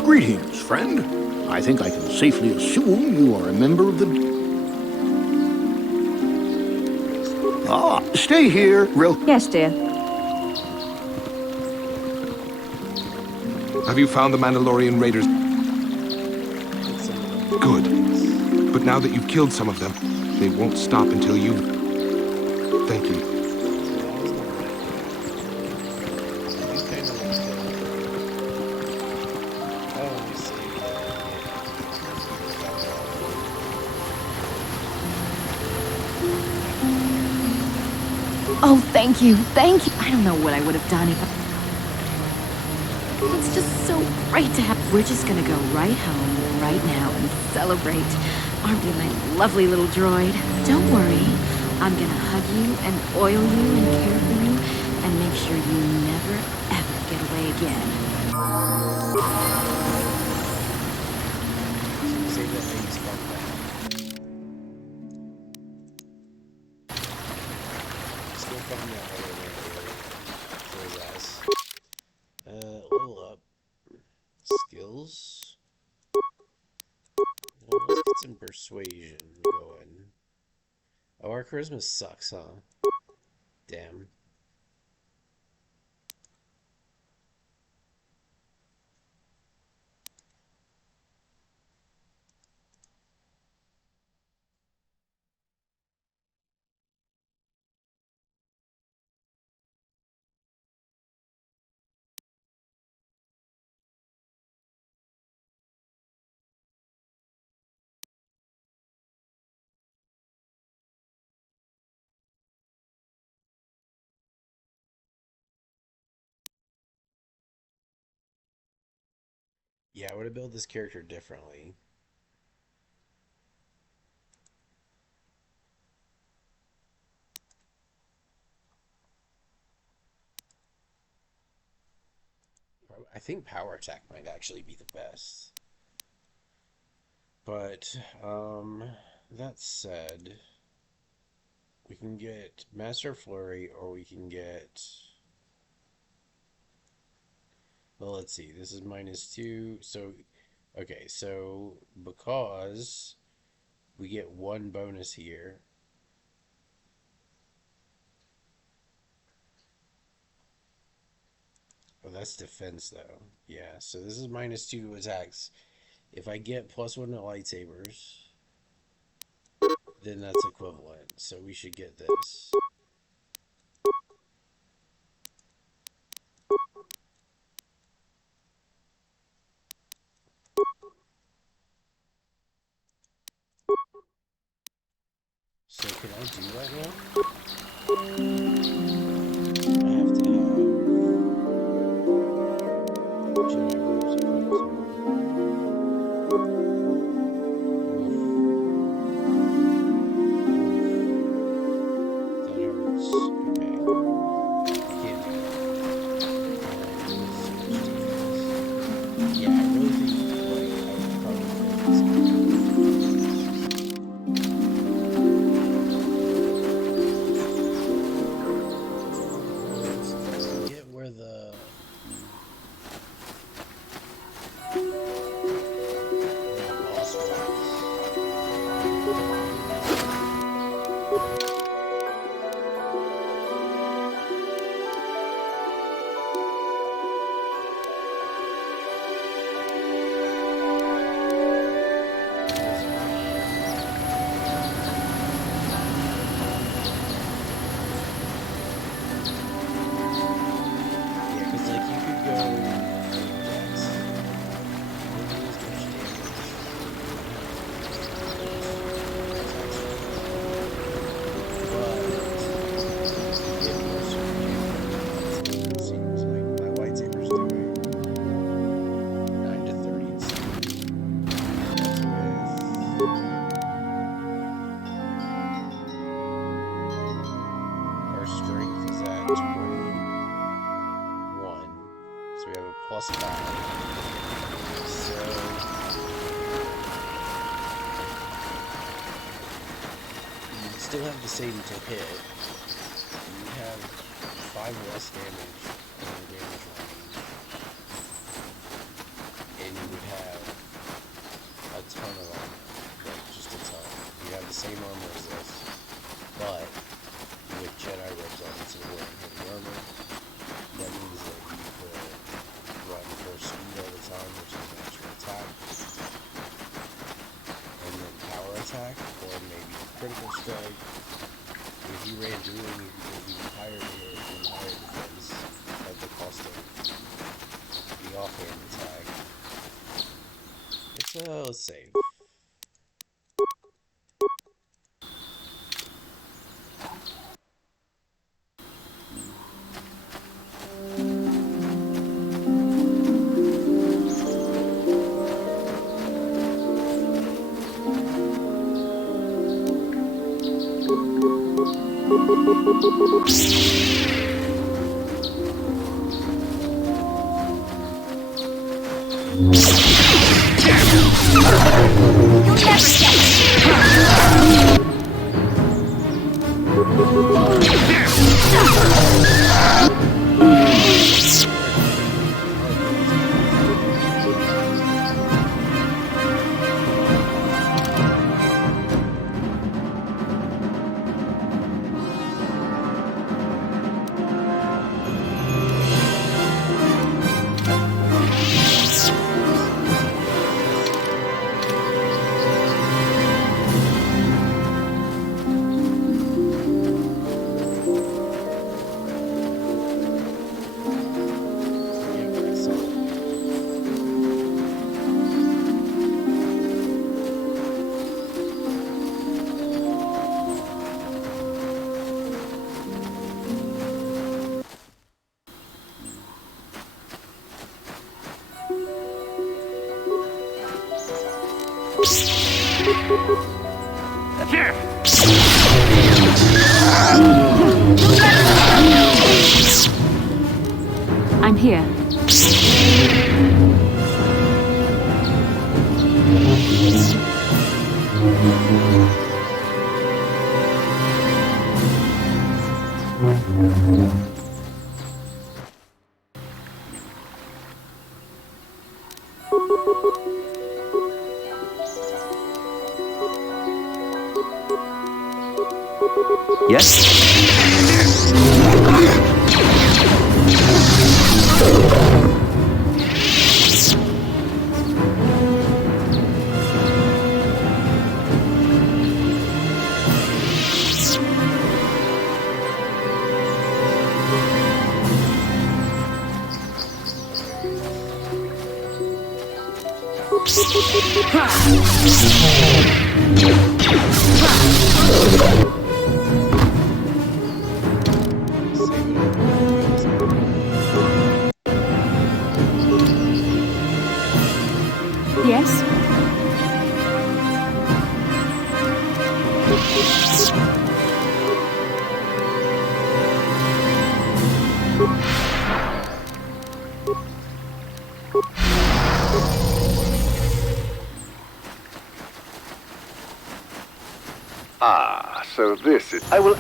Greetings, friend. I think I can safely assume you are a member of the... Stay here, Yes, dear. Have you found the Mandalorian raiders? Good. But now that you've killed some of them, they won't stop until you... Thank you. Oh, thank you. Thank you. I don't know what I would have done if It's just so great to have... We're just gonna go right home, right now, and celebrate. Aren't we, my lovely little droid? Don't worry. I'm gonna hug you and oil you and care for you and make sure you never, ever get away again. Save that lady's fuck back. Still find that for his ass. Level up. Skills. Well, let's get some persuasion going. Oh, our charisma sucks, huh? Damn. Yeah, I would have built this character differently. I think power attack might actually be the best. But, that said, we can get Master Flurry or we can get Well, let's see. This is -2. So, okay. So, because we get one bonus here. Oh, that's defense, though. Yeah, so this is -2 to attacks. If I get +1 to lightsabers, then that's equivalent. So we should get this. So can I do that now? I have to have Jedi robes equipped. That hurts. Okay. I can't do that. Yeah, I really think like I would probably fail this game. Get where the boss was. Yeah, because like you could go Apex, wouldn't do as much damage. But get more screen, it seems like my lightsaber's doing 9 to 30 speed. That's with our strength is at 21. So we have a +5. So you still have the same to hit. You have 5 less damage on the damage range. And you would have a ton of armor. Like just a ton. You have the same armor as this. But with Jedi robes on instead of wearing heavy armor, that means that you could run first speed all the time, which is natural attack, and then power attack, or maybe critical strike. If you ran dueling, you could go even higher hit and higher defense at the cost of the offhand attack. Let's save. I'm here. Yes? Yes? Ah, so this is... I will...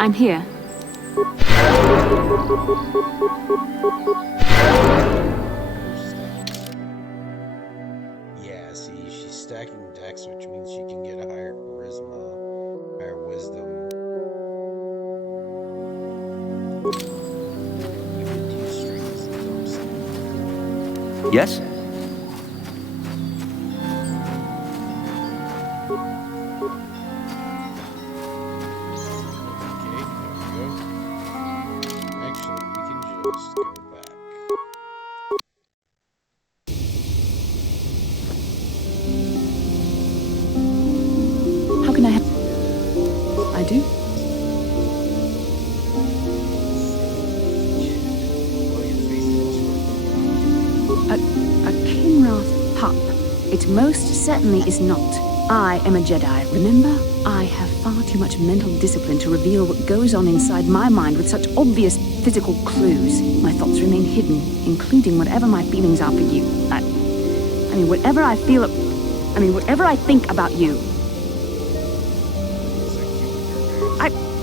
I'm here. Yeah, see, she's stacking dex, which means she can get a higher charisma, higher wisdom. Even 2 strength is dumb. Yes? How can I help? I do. A Kinrath pup. It most certainly is not. I am a Jedi, remember? I have far too much mental discipline to reveal what goes on inside my mind with such obvious physical clues. My thoughts remain hidden, including whatever my feelings are for you. I mean, whatever I feel... I mean, whatever I think about you...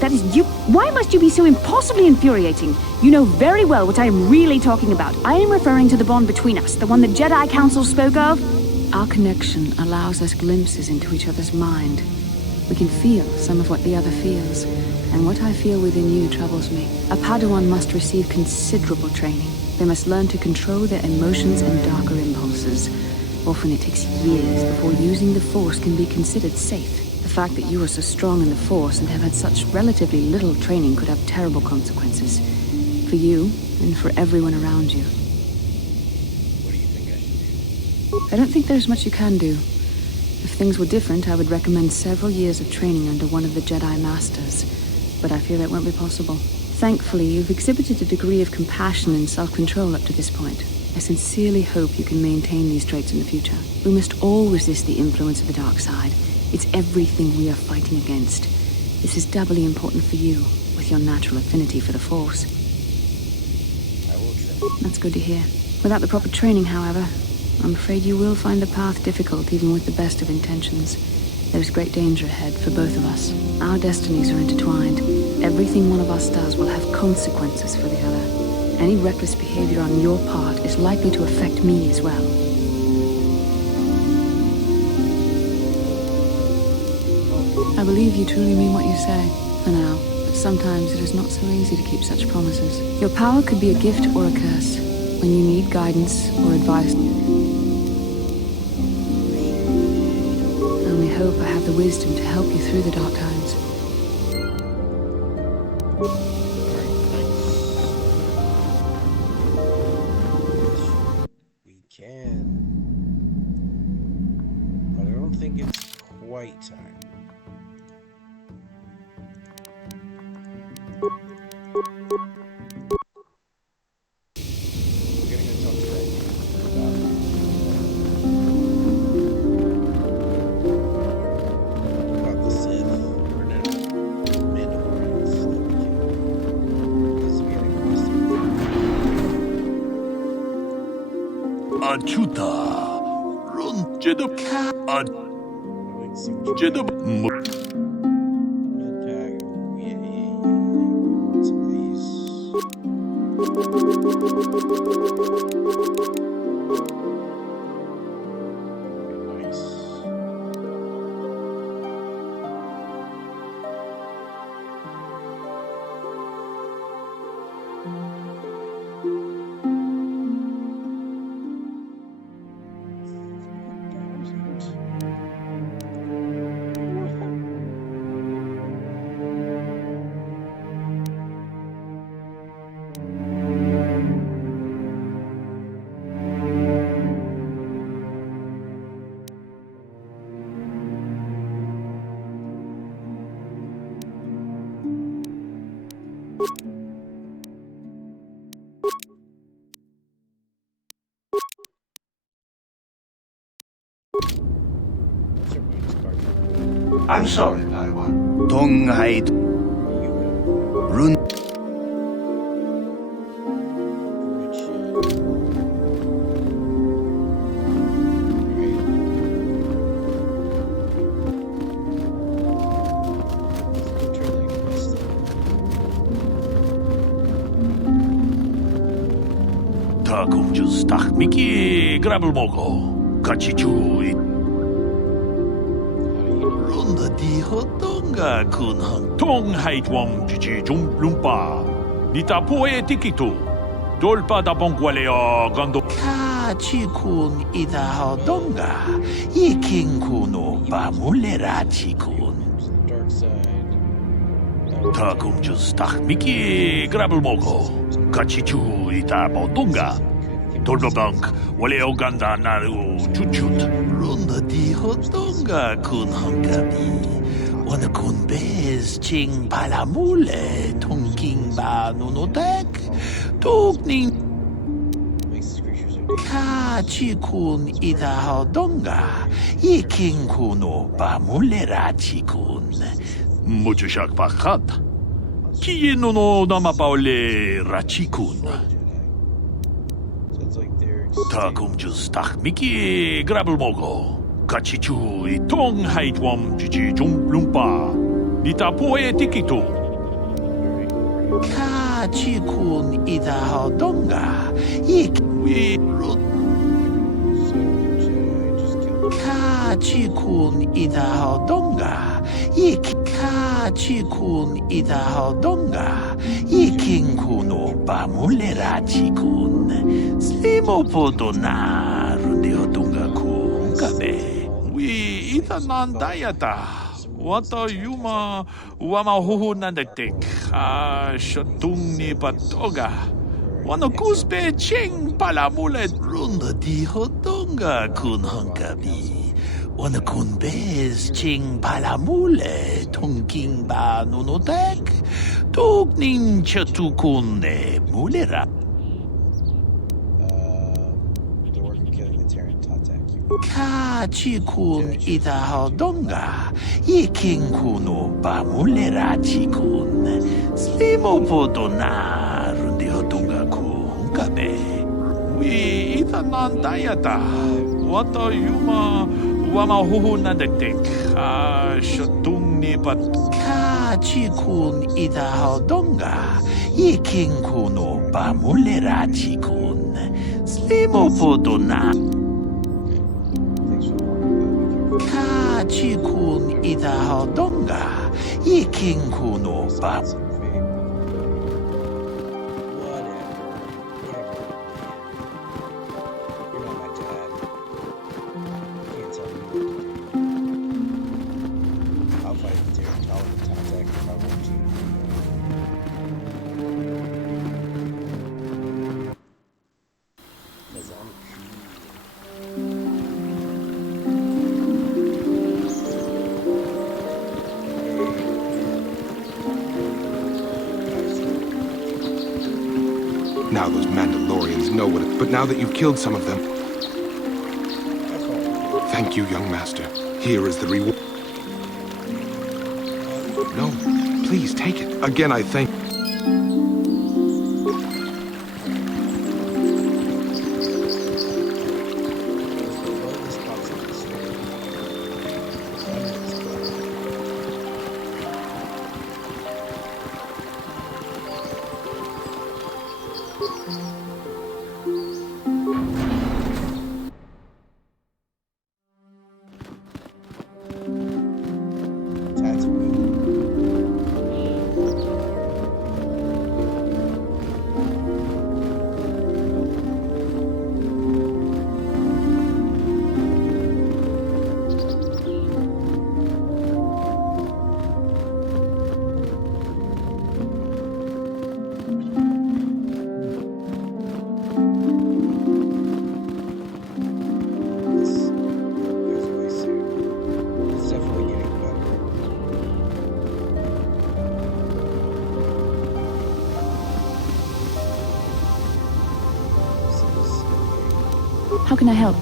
That is you... Why must you be so impossibly infuriating? You know very well what I am really talking about. I am referring to the bond between us, the one the Jedi Council spoke of. Our connection allows us glimpses into each other's mind. We can feel some of what the other feels, and what I feel within you troubles me. A Padawan must receive considerable training. They must learn to control their emotions and darker impulses. Often it takes years before using the Force can be considered safe. The fact that you are so strong in the Force and have had such relatively little training could have terrible consequences. For you, and for everyone around you. What do you think I should do? I don't think there's much you can do. If things were different, I would recommend several years of training under one of the Jedi Masters. But I fear that won't be possible. Thankfully, you've exhibited a degree of compassion and self-control up to this point. I sincerely hope you can maintain these traits in the future. We must all resist the influence of the dark side. It's everything we are fighting against. This is doubly important for you, with your natural affinity for the Force. I will try. That's good to hear. Without the proper training, however, I'm afraid you will find the path difficult even with the best of intentions. There's great danger ahead for both of us. Our destinies are intertwined. Everything one of us does will have consequences for the other. Any reckless behavior on your part is likely to affect me as well. I believe you truly mean what you say, for now, but sometimes it is not so easy to keep such promises. Your power could be a gift or a curse. When you need guidance or advice, I only hope I have the wisdom to help you through the dark times. We can. But I don't think it's quite time. Achuta, run jeda ka, jeda I'm sorry, Padawan. Tonghait. Run. Takum just tak Mickey grabble mogo. Kachichu. Runda di hotonga kunhan. Tong hait wam chichi jum lumpa. Nita poe tikitu. Dolpa da bongwaleo gando. Kachikun ida hodonga. Yiking kuno bamulera chikun. Takum just tak Mickey grabble mogo. Kachichu ita bodonga. Tolbabank, wale oganda naru chuchut. Runda di hodonga kun hankami. Wana kun bez ching palamule. Tongking ba nunotek. Togning. Kachikun ida hodonga. Yiking kuno bamulera chikun. Muchushak pakat. Kieno no namapaole rachikun. Takum just tak Mickey grabble mogo. Kachichu itong haitwam chichi lumpa. Nita poe tikito. Kachikun idahadonga. We Kachikun idahadonga. Kachikun idahadonga. Ikinkuno pamulera chikun. Slimo podona rundeodunga kunkabe. We itanandayata. Wata yuma wamahuhu nandatik. Shatung ni patoga. Wanakuspe ching palamulet. Runda di hodonga kun hunkabi. Wanakunbez ching palamule. Tungking ba nunotek. Tugning chatukune mulera. Kachikun idahadonga. Ikinkuno pamulera chikun. Slimo podona rundihodunga kunkabe. We itanandayata. Wata yuma wamahuhu nandatik. Shatung ni pat. Kachikun idahadonga. Ikinkuno pamulera chikun. Slimo podona. Kachikun idahadonga. Ikinkuno pa. Now those Mandalorians know what it... But now that you've killed some of them... Thank you, young master. Here is the reward. No, please take it. Again, I thank... How can I help?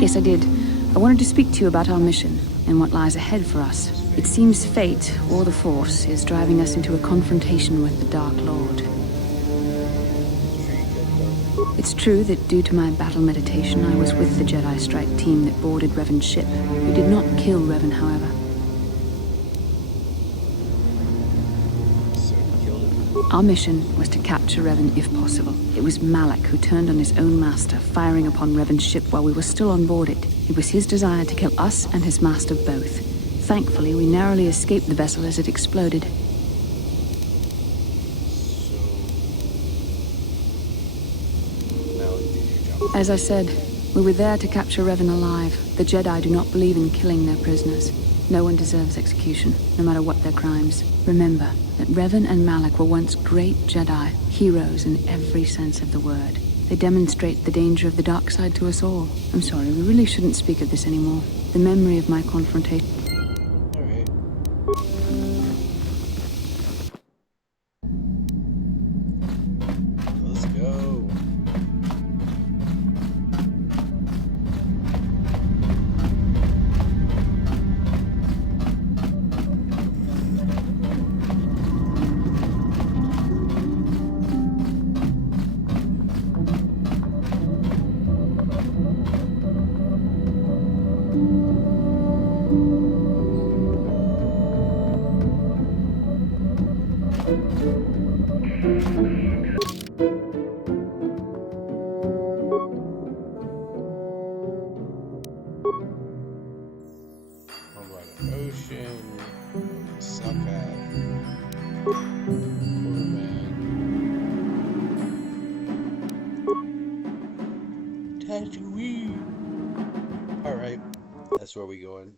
Yes, I did. I wanted to speak to you about our mission and what lies ahead for us. It seems fate, or the Force, is driving us into a confrontation with the Dark Lord. It's true that due to my battle meditation, I was with the Jedi strike team that boarded Revan's ship. We did not kill Revan, however. Our mission was to capture Revan if possible. It was Malak who turned on his own master, firing upon Revan's ship while we were still on board it. It was his desire to kill us and his master both. Thankfully, we narrowly escaped the vessel as it exploded. As I said, we were there to capture Revan alive. The Jedi do not believe in killing their prisoners. No one deserves execution, no matter what their crimes. Remember that Revan and Malak were once great Jedi, heroes in every sense of the word. They demonstrate the danger of the dark side to us all. I'm sorry, we really shouldn't speak of this anymore. The memory of my confrontation... Let's go. Tatooine. Alright, that's where we going.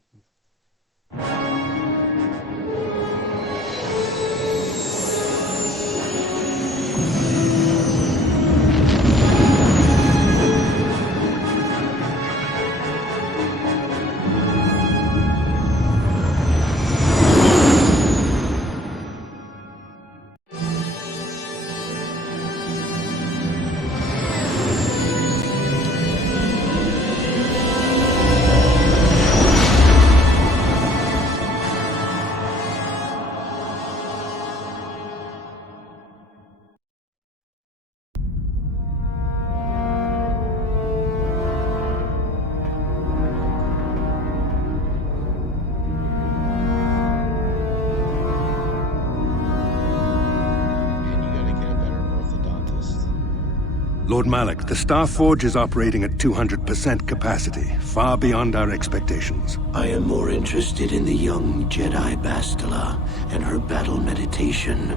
Lord Malak, the Star Forge is operating at 200% capacity, far beyond our expectations. I am more interested in the young Jedi Bastila and her battle meditation.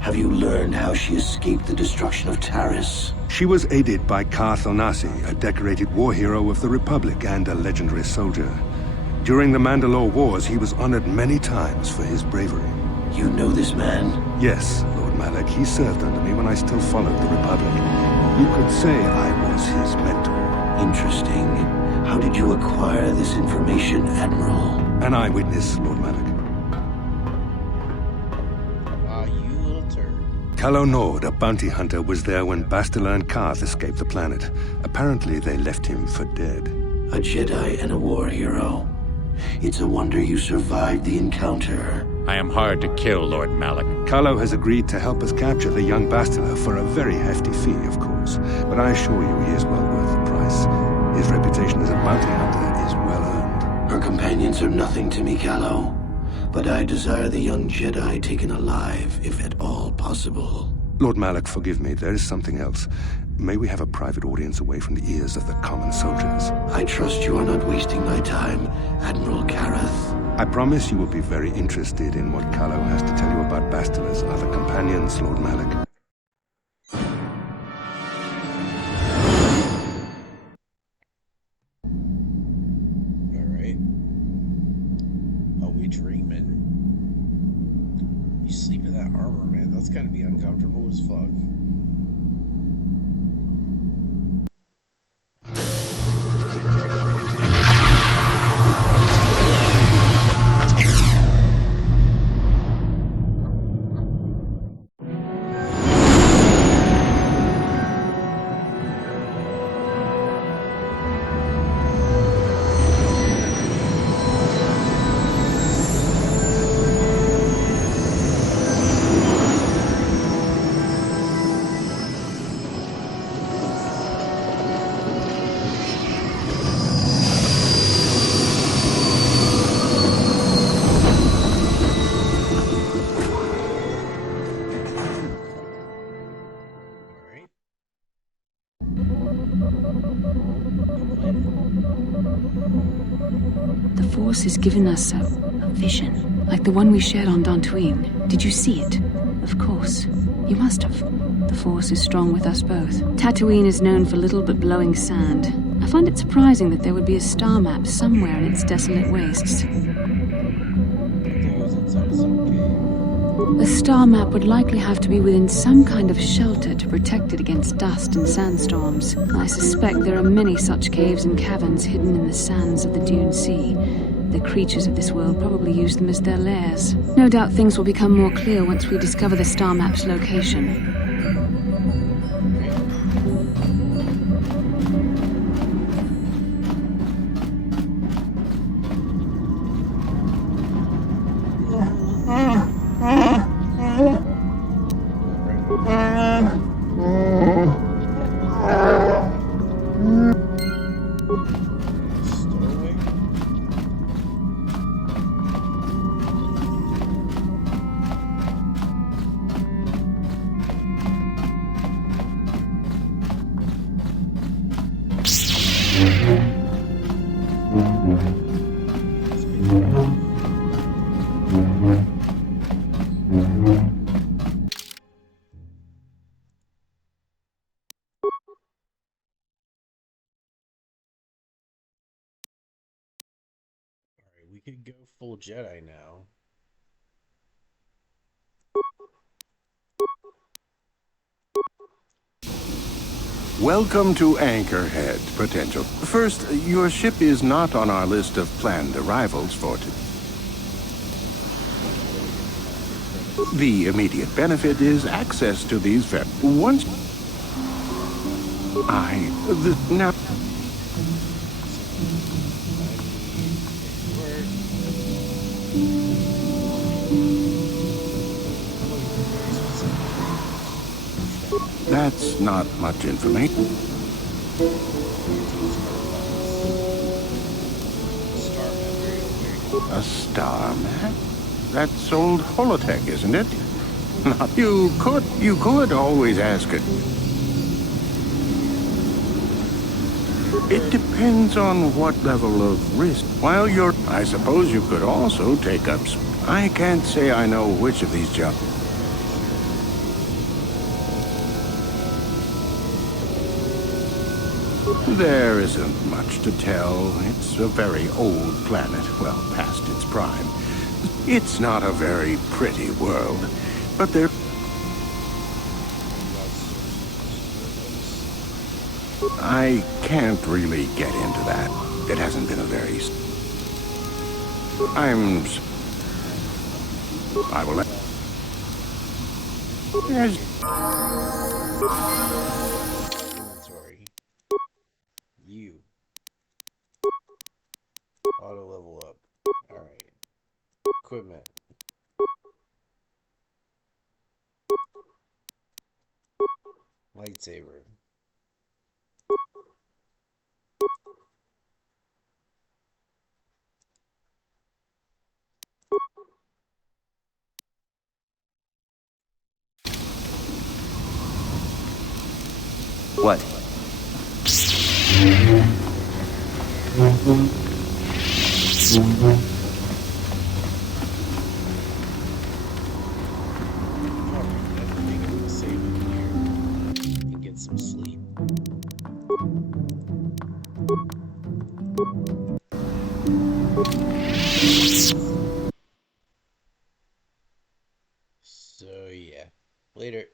Have you learned how she escaped the destruction of Taris? She was aided by Karth Onasi, a decorated war hero of the Republic and a legendary soldier. During the Mandalore Wars, he was honored many times for his bravery. You know this man? Yes, Lord Malak. He served under me when I still followed the Republic. You could say I was his mentor. Interesting. How did you acquire this information, Admiral? An eyewitness, Lord Malak. You little turd. Calo Nord, a bounty hunter, was there when Bastila and Karth escaped the planet. Apparently, they left him for dead. A Jedi and a war hero. It's a wonder you survived the encounter. I am hard to kill, Lord Malak. Calo has agreed to help us capture the young Bastila for a very hefty fee, of course. But I assure you he is well worth the price. His reputation as a bounty hunter is well earned. Her companions are nothing to me, Calo. But I desire the young Jedi taken alive, if at all possible. Lord Malak, forgive me. There is something else. May we have a private audience away from the ears of the common soldiers? I trust you are not wasting my time, Admiral Karath. I promise you will be very interested in what Calo has to tell you about Bastila's other companions, Lord Malak. Alright. Are we dreaming? You sleep in that armor, man. That's gotta be uncomfortable as fuck. The Force has given us a vision, like the one we shared on Dantooine. Did you see it? Of course. You must have. The Force is strong with us both. Tatooine is known for little but blowing sand. I find it surprising that there would be a star map somewhere in its desolate wastes. A star map would likely have to be within some kind of shelter to protect it against dust and sandstorms. I suspect there are many such caves and caverns hidden in the sands of the Dune Sea. The creatures of this world probably use them as their lairs. No doubt things will become more clear once we discover the star map's location. could go full Jedi now. Welcome to Anchorhead, Potential. First, your ship is not on our list of planned arrivals for today. The immediate benefit is access to these once now. That's not much information. A star map? That's old holotech, isn't it? You could always ask it. It depends on what level of risk. I suppose you could also take up. I can't say I know which of these jobs. There isn't much to tell. It's a very old planet, well past its prime. It's not a very pretty world, but there... I can't really get into that. It hasn't been a very... I will... Inventory. You. Auto level up. Alright. Equipment. Lightsaber. What? And get some sleep. So yeah. Later.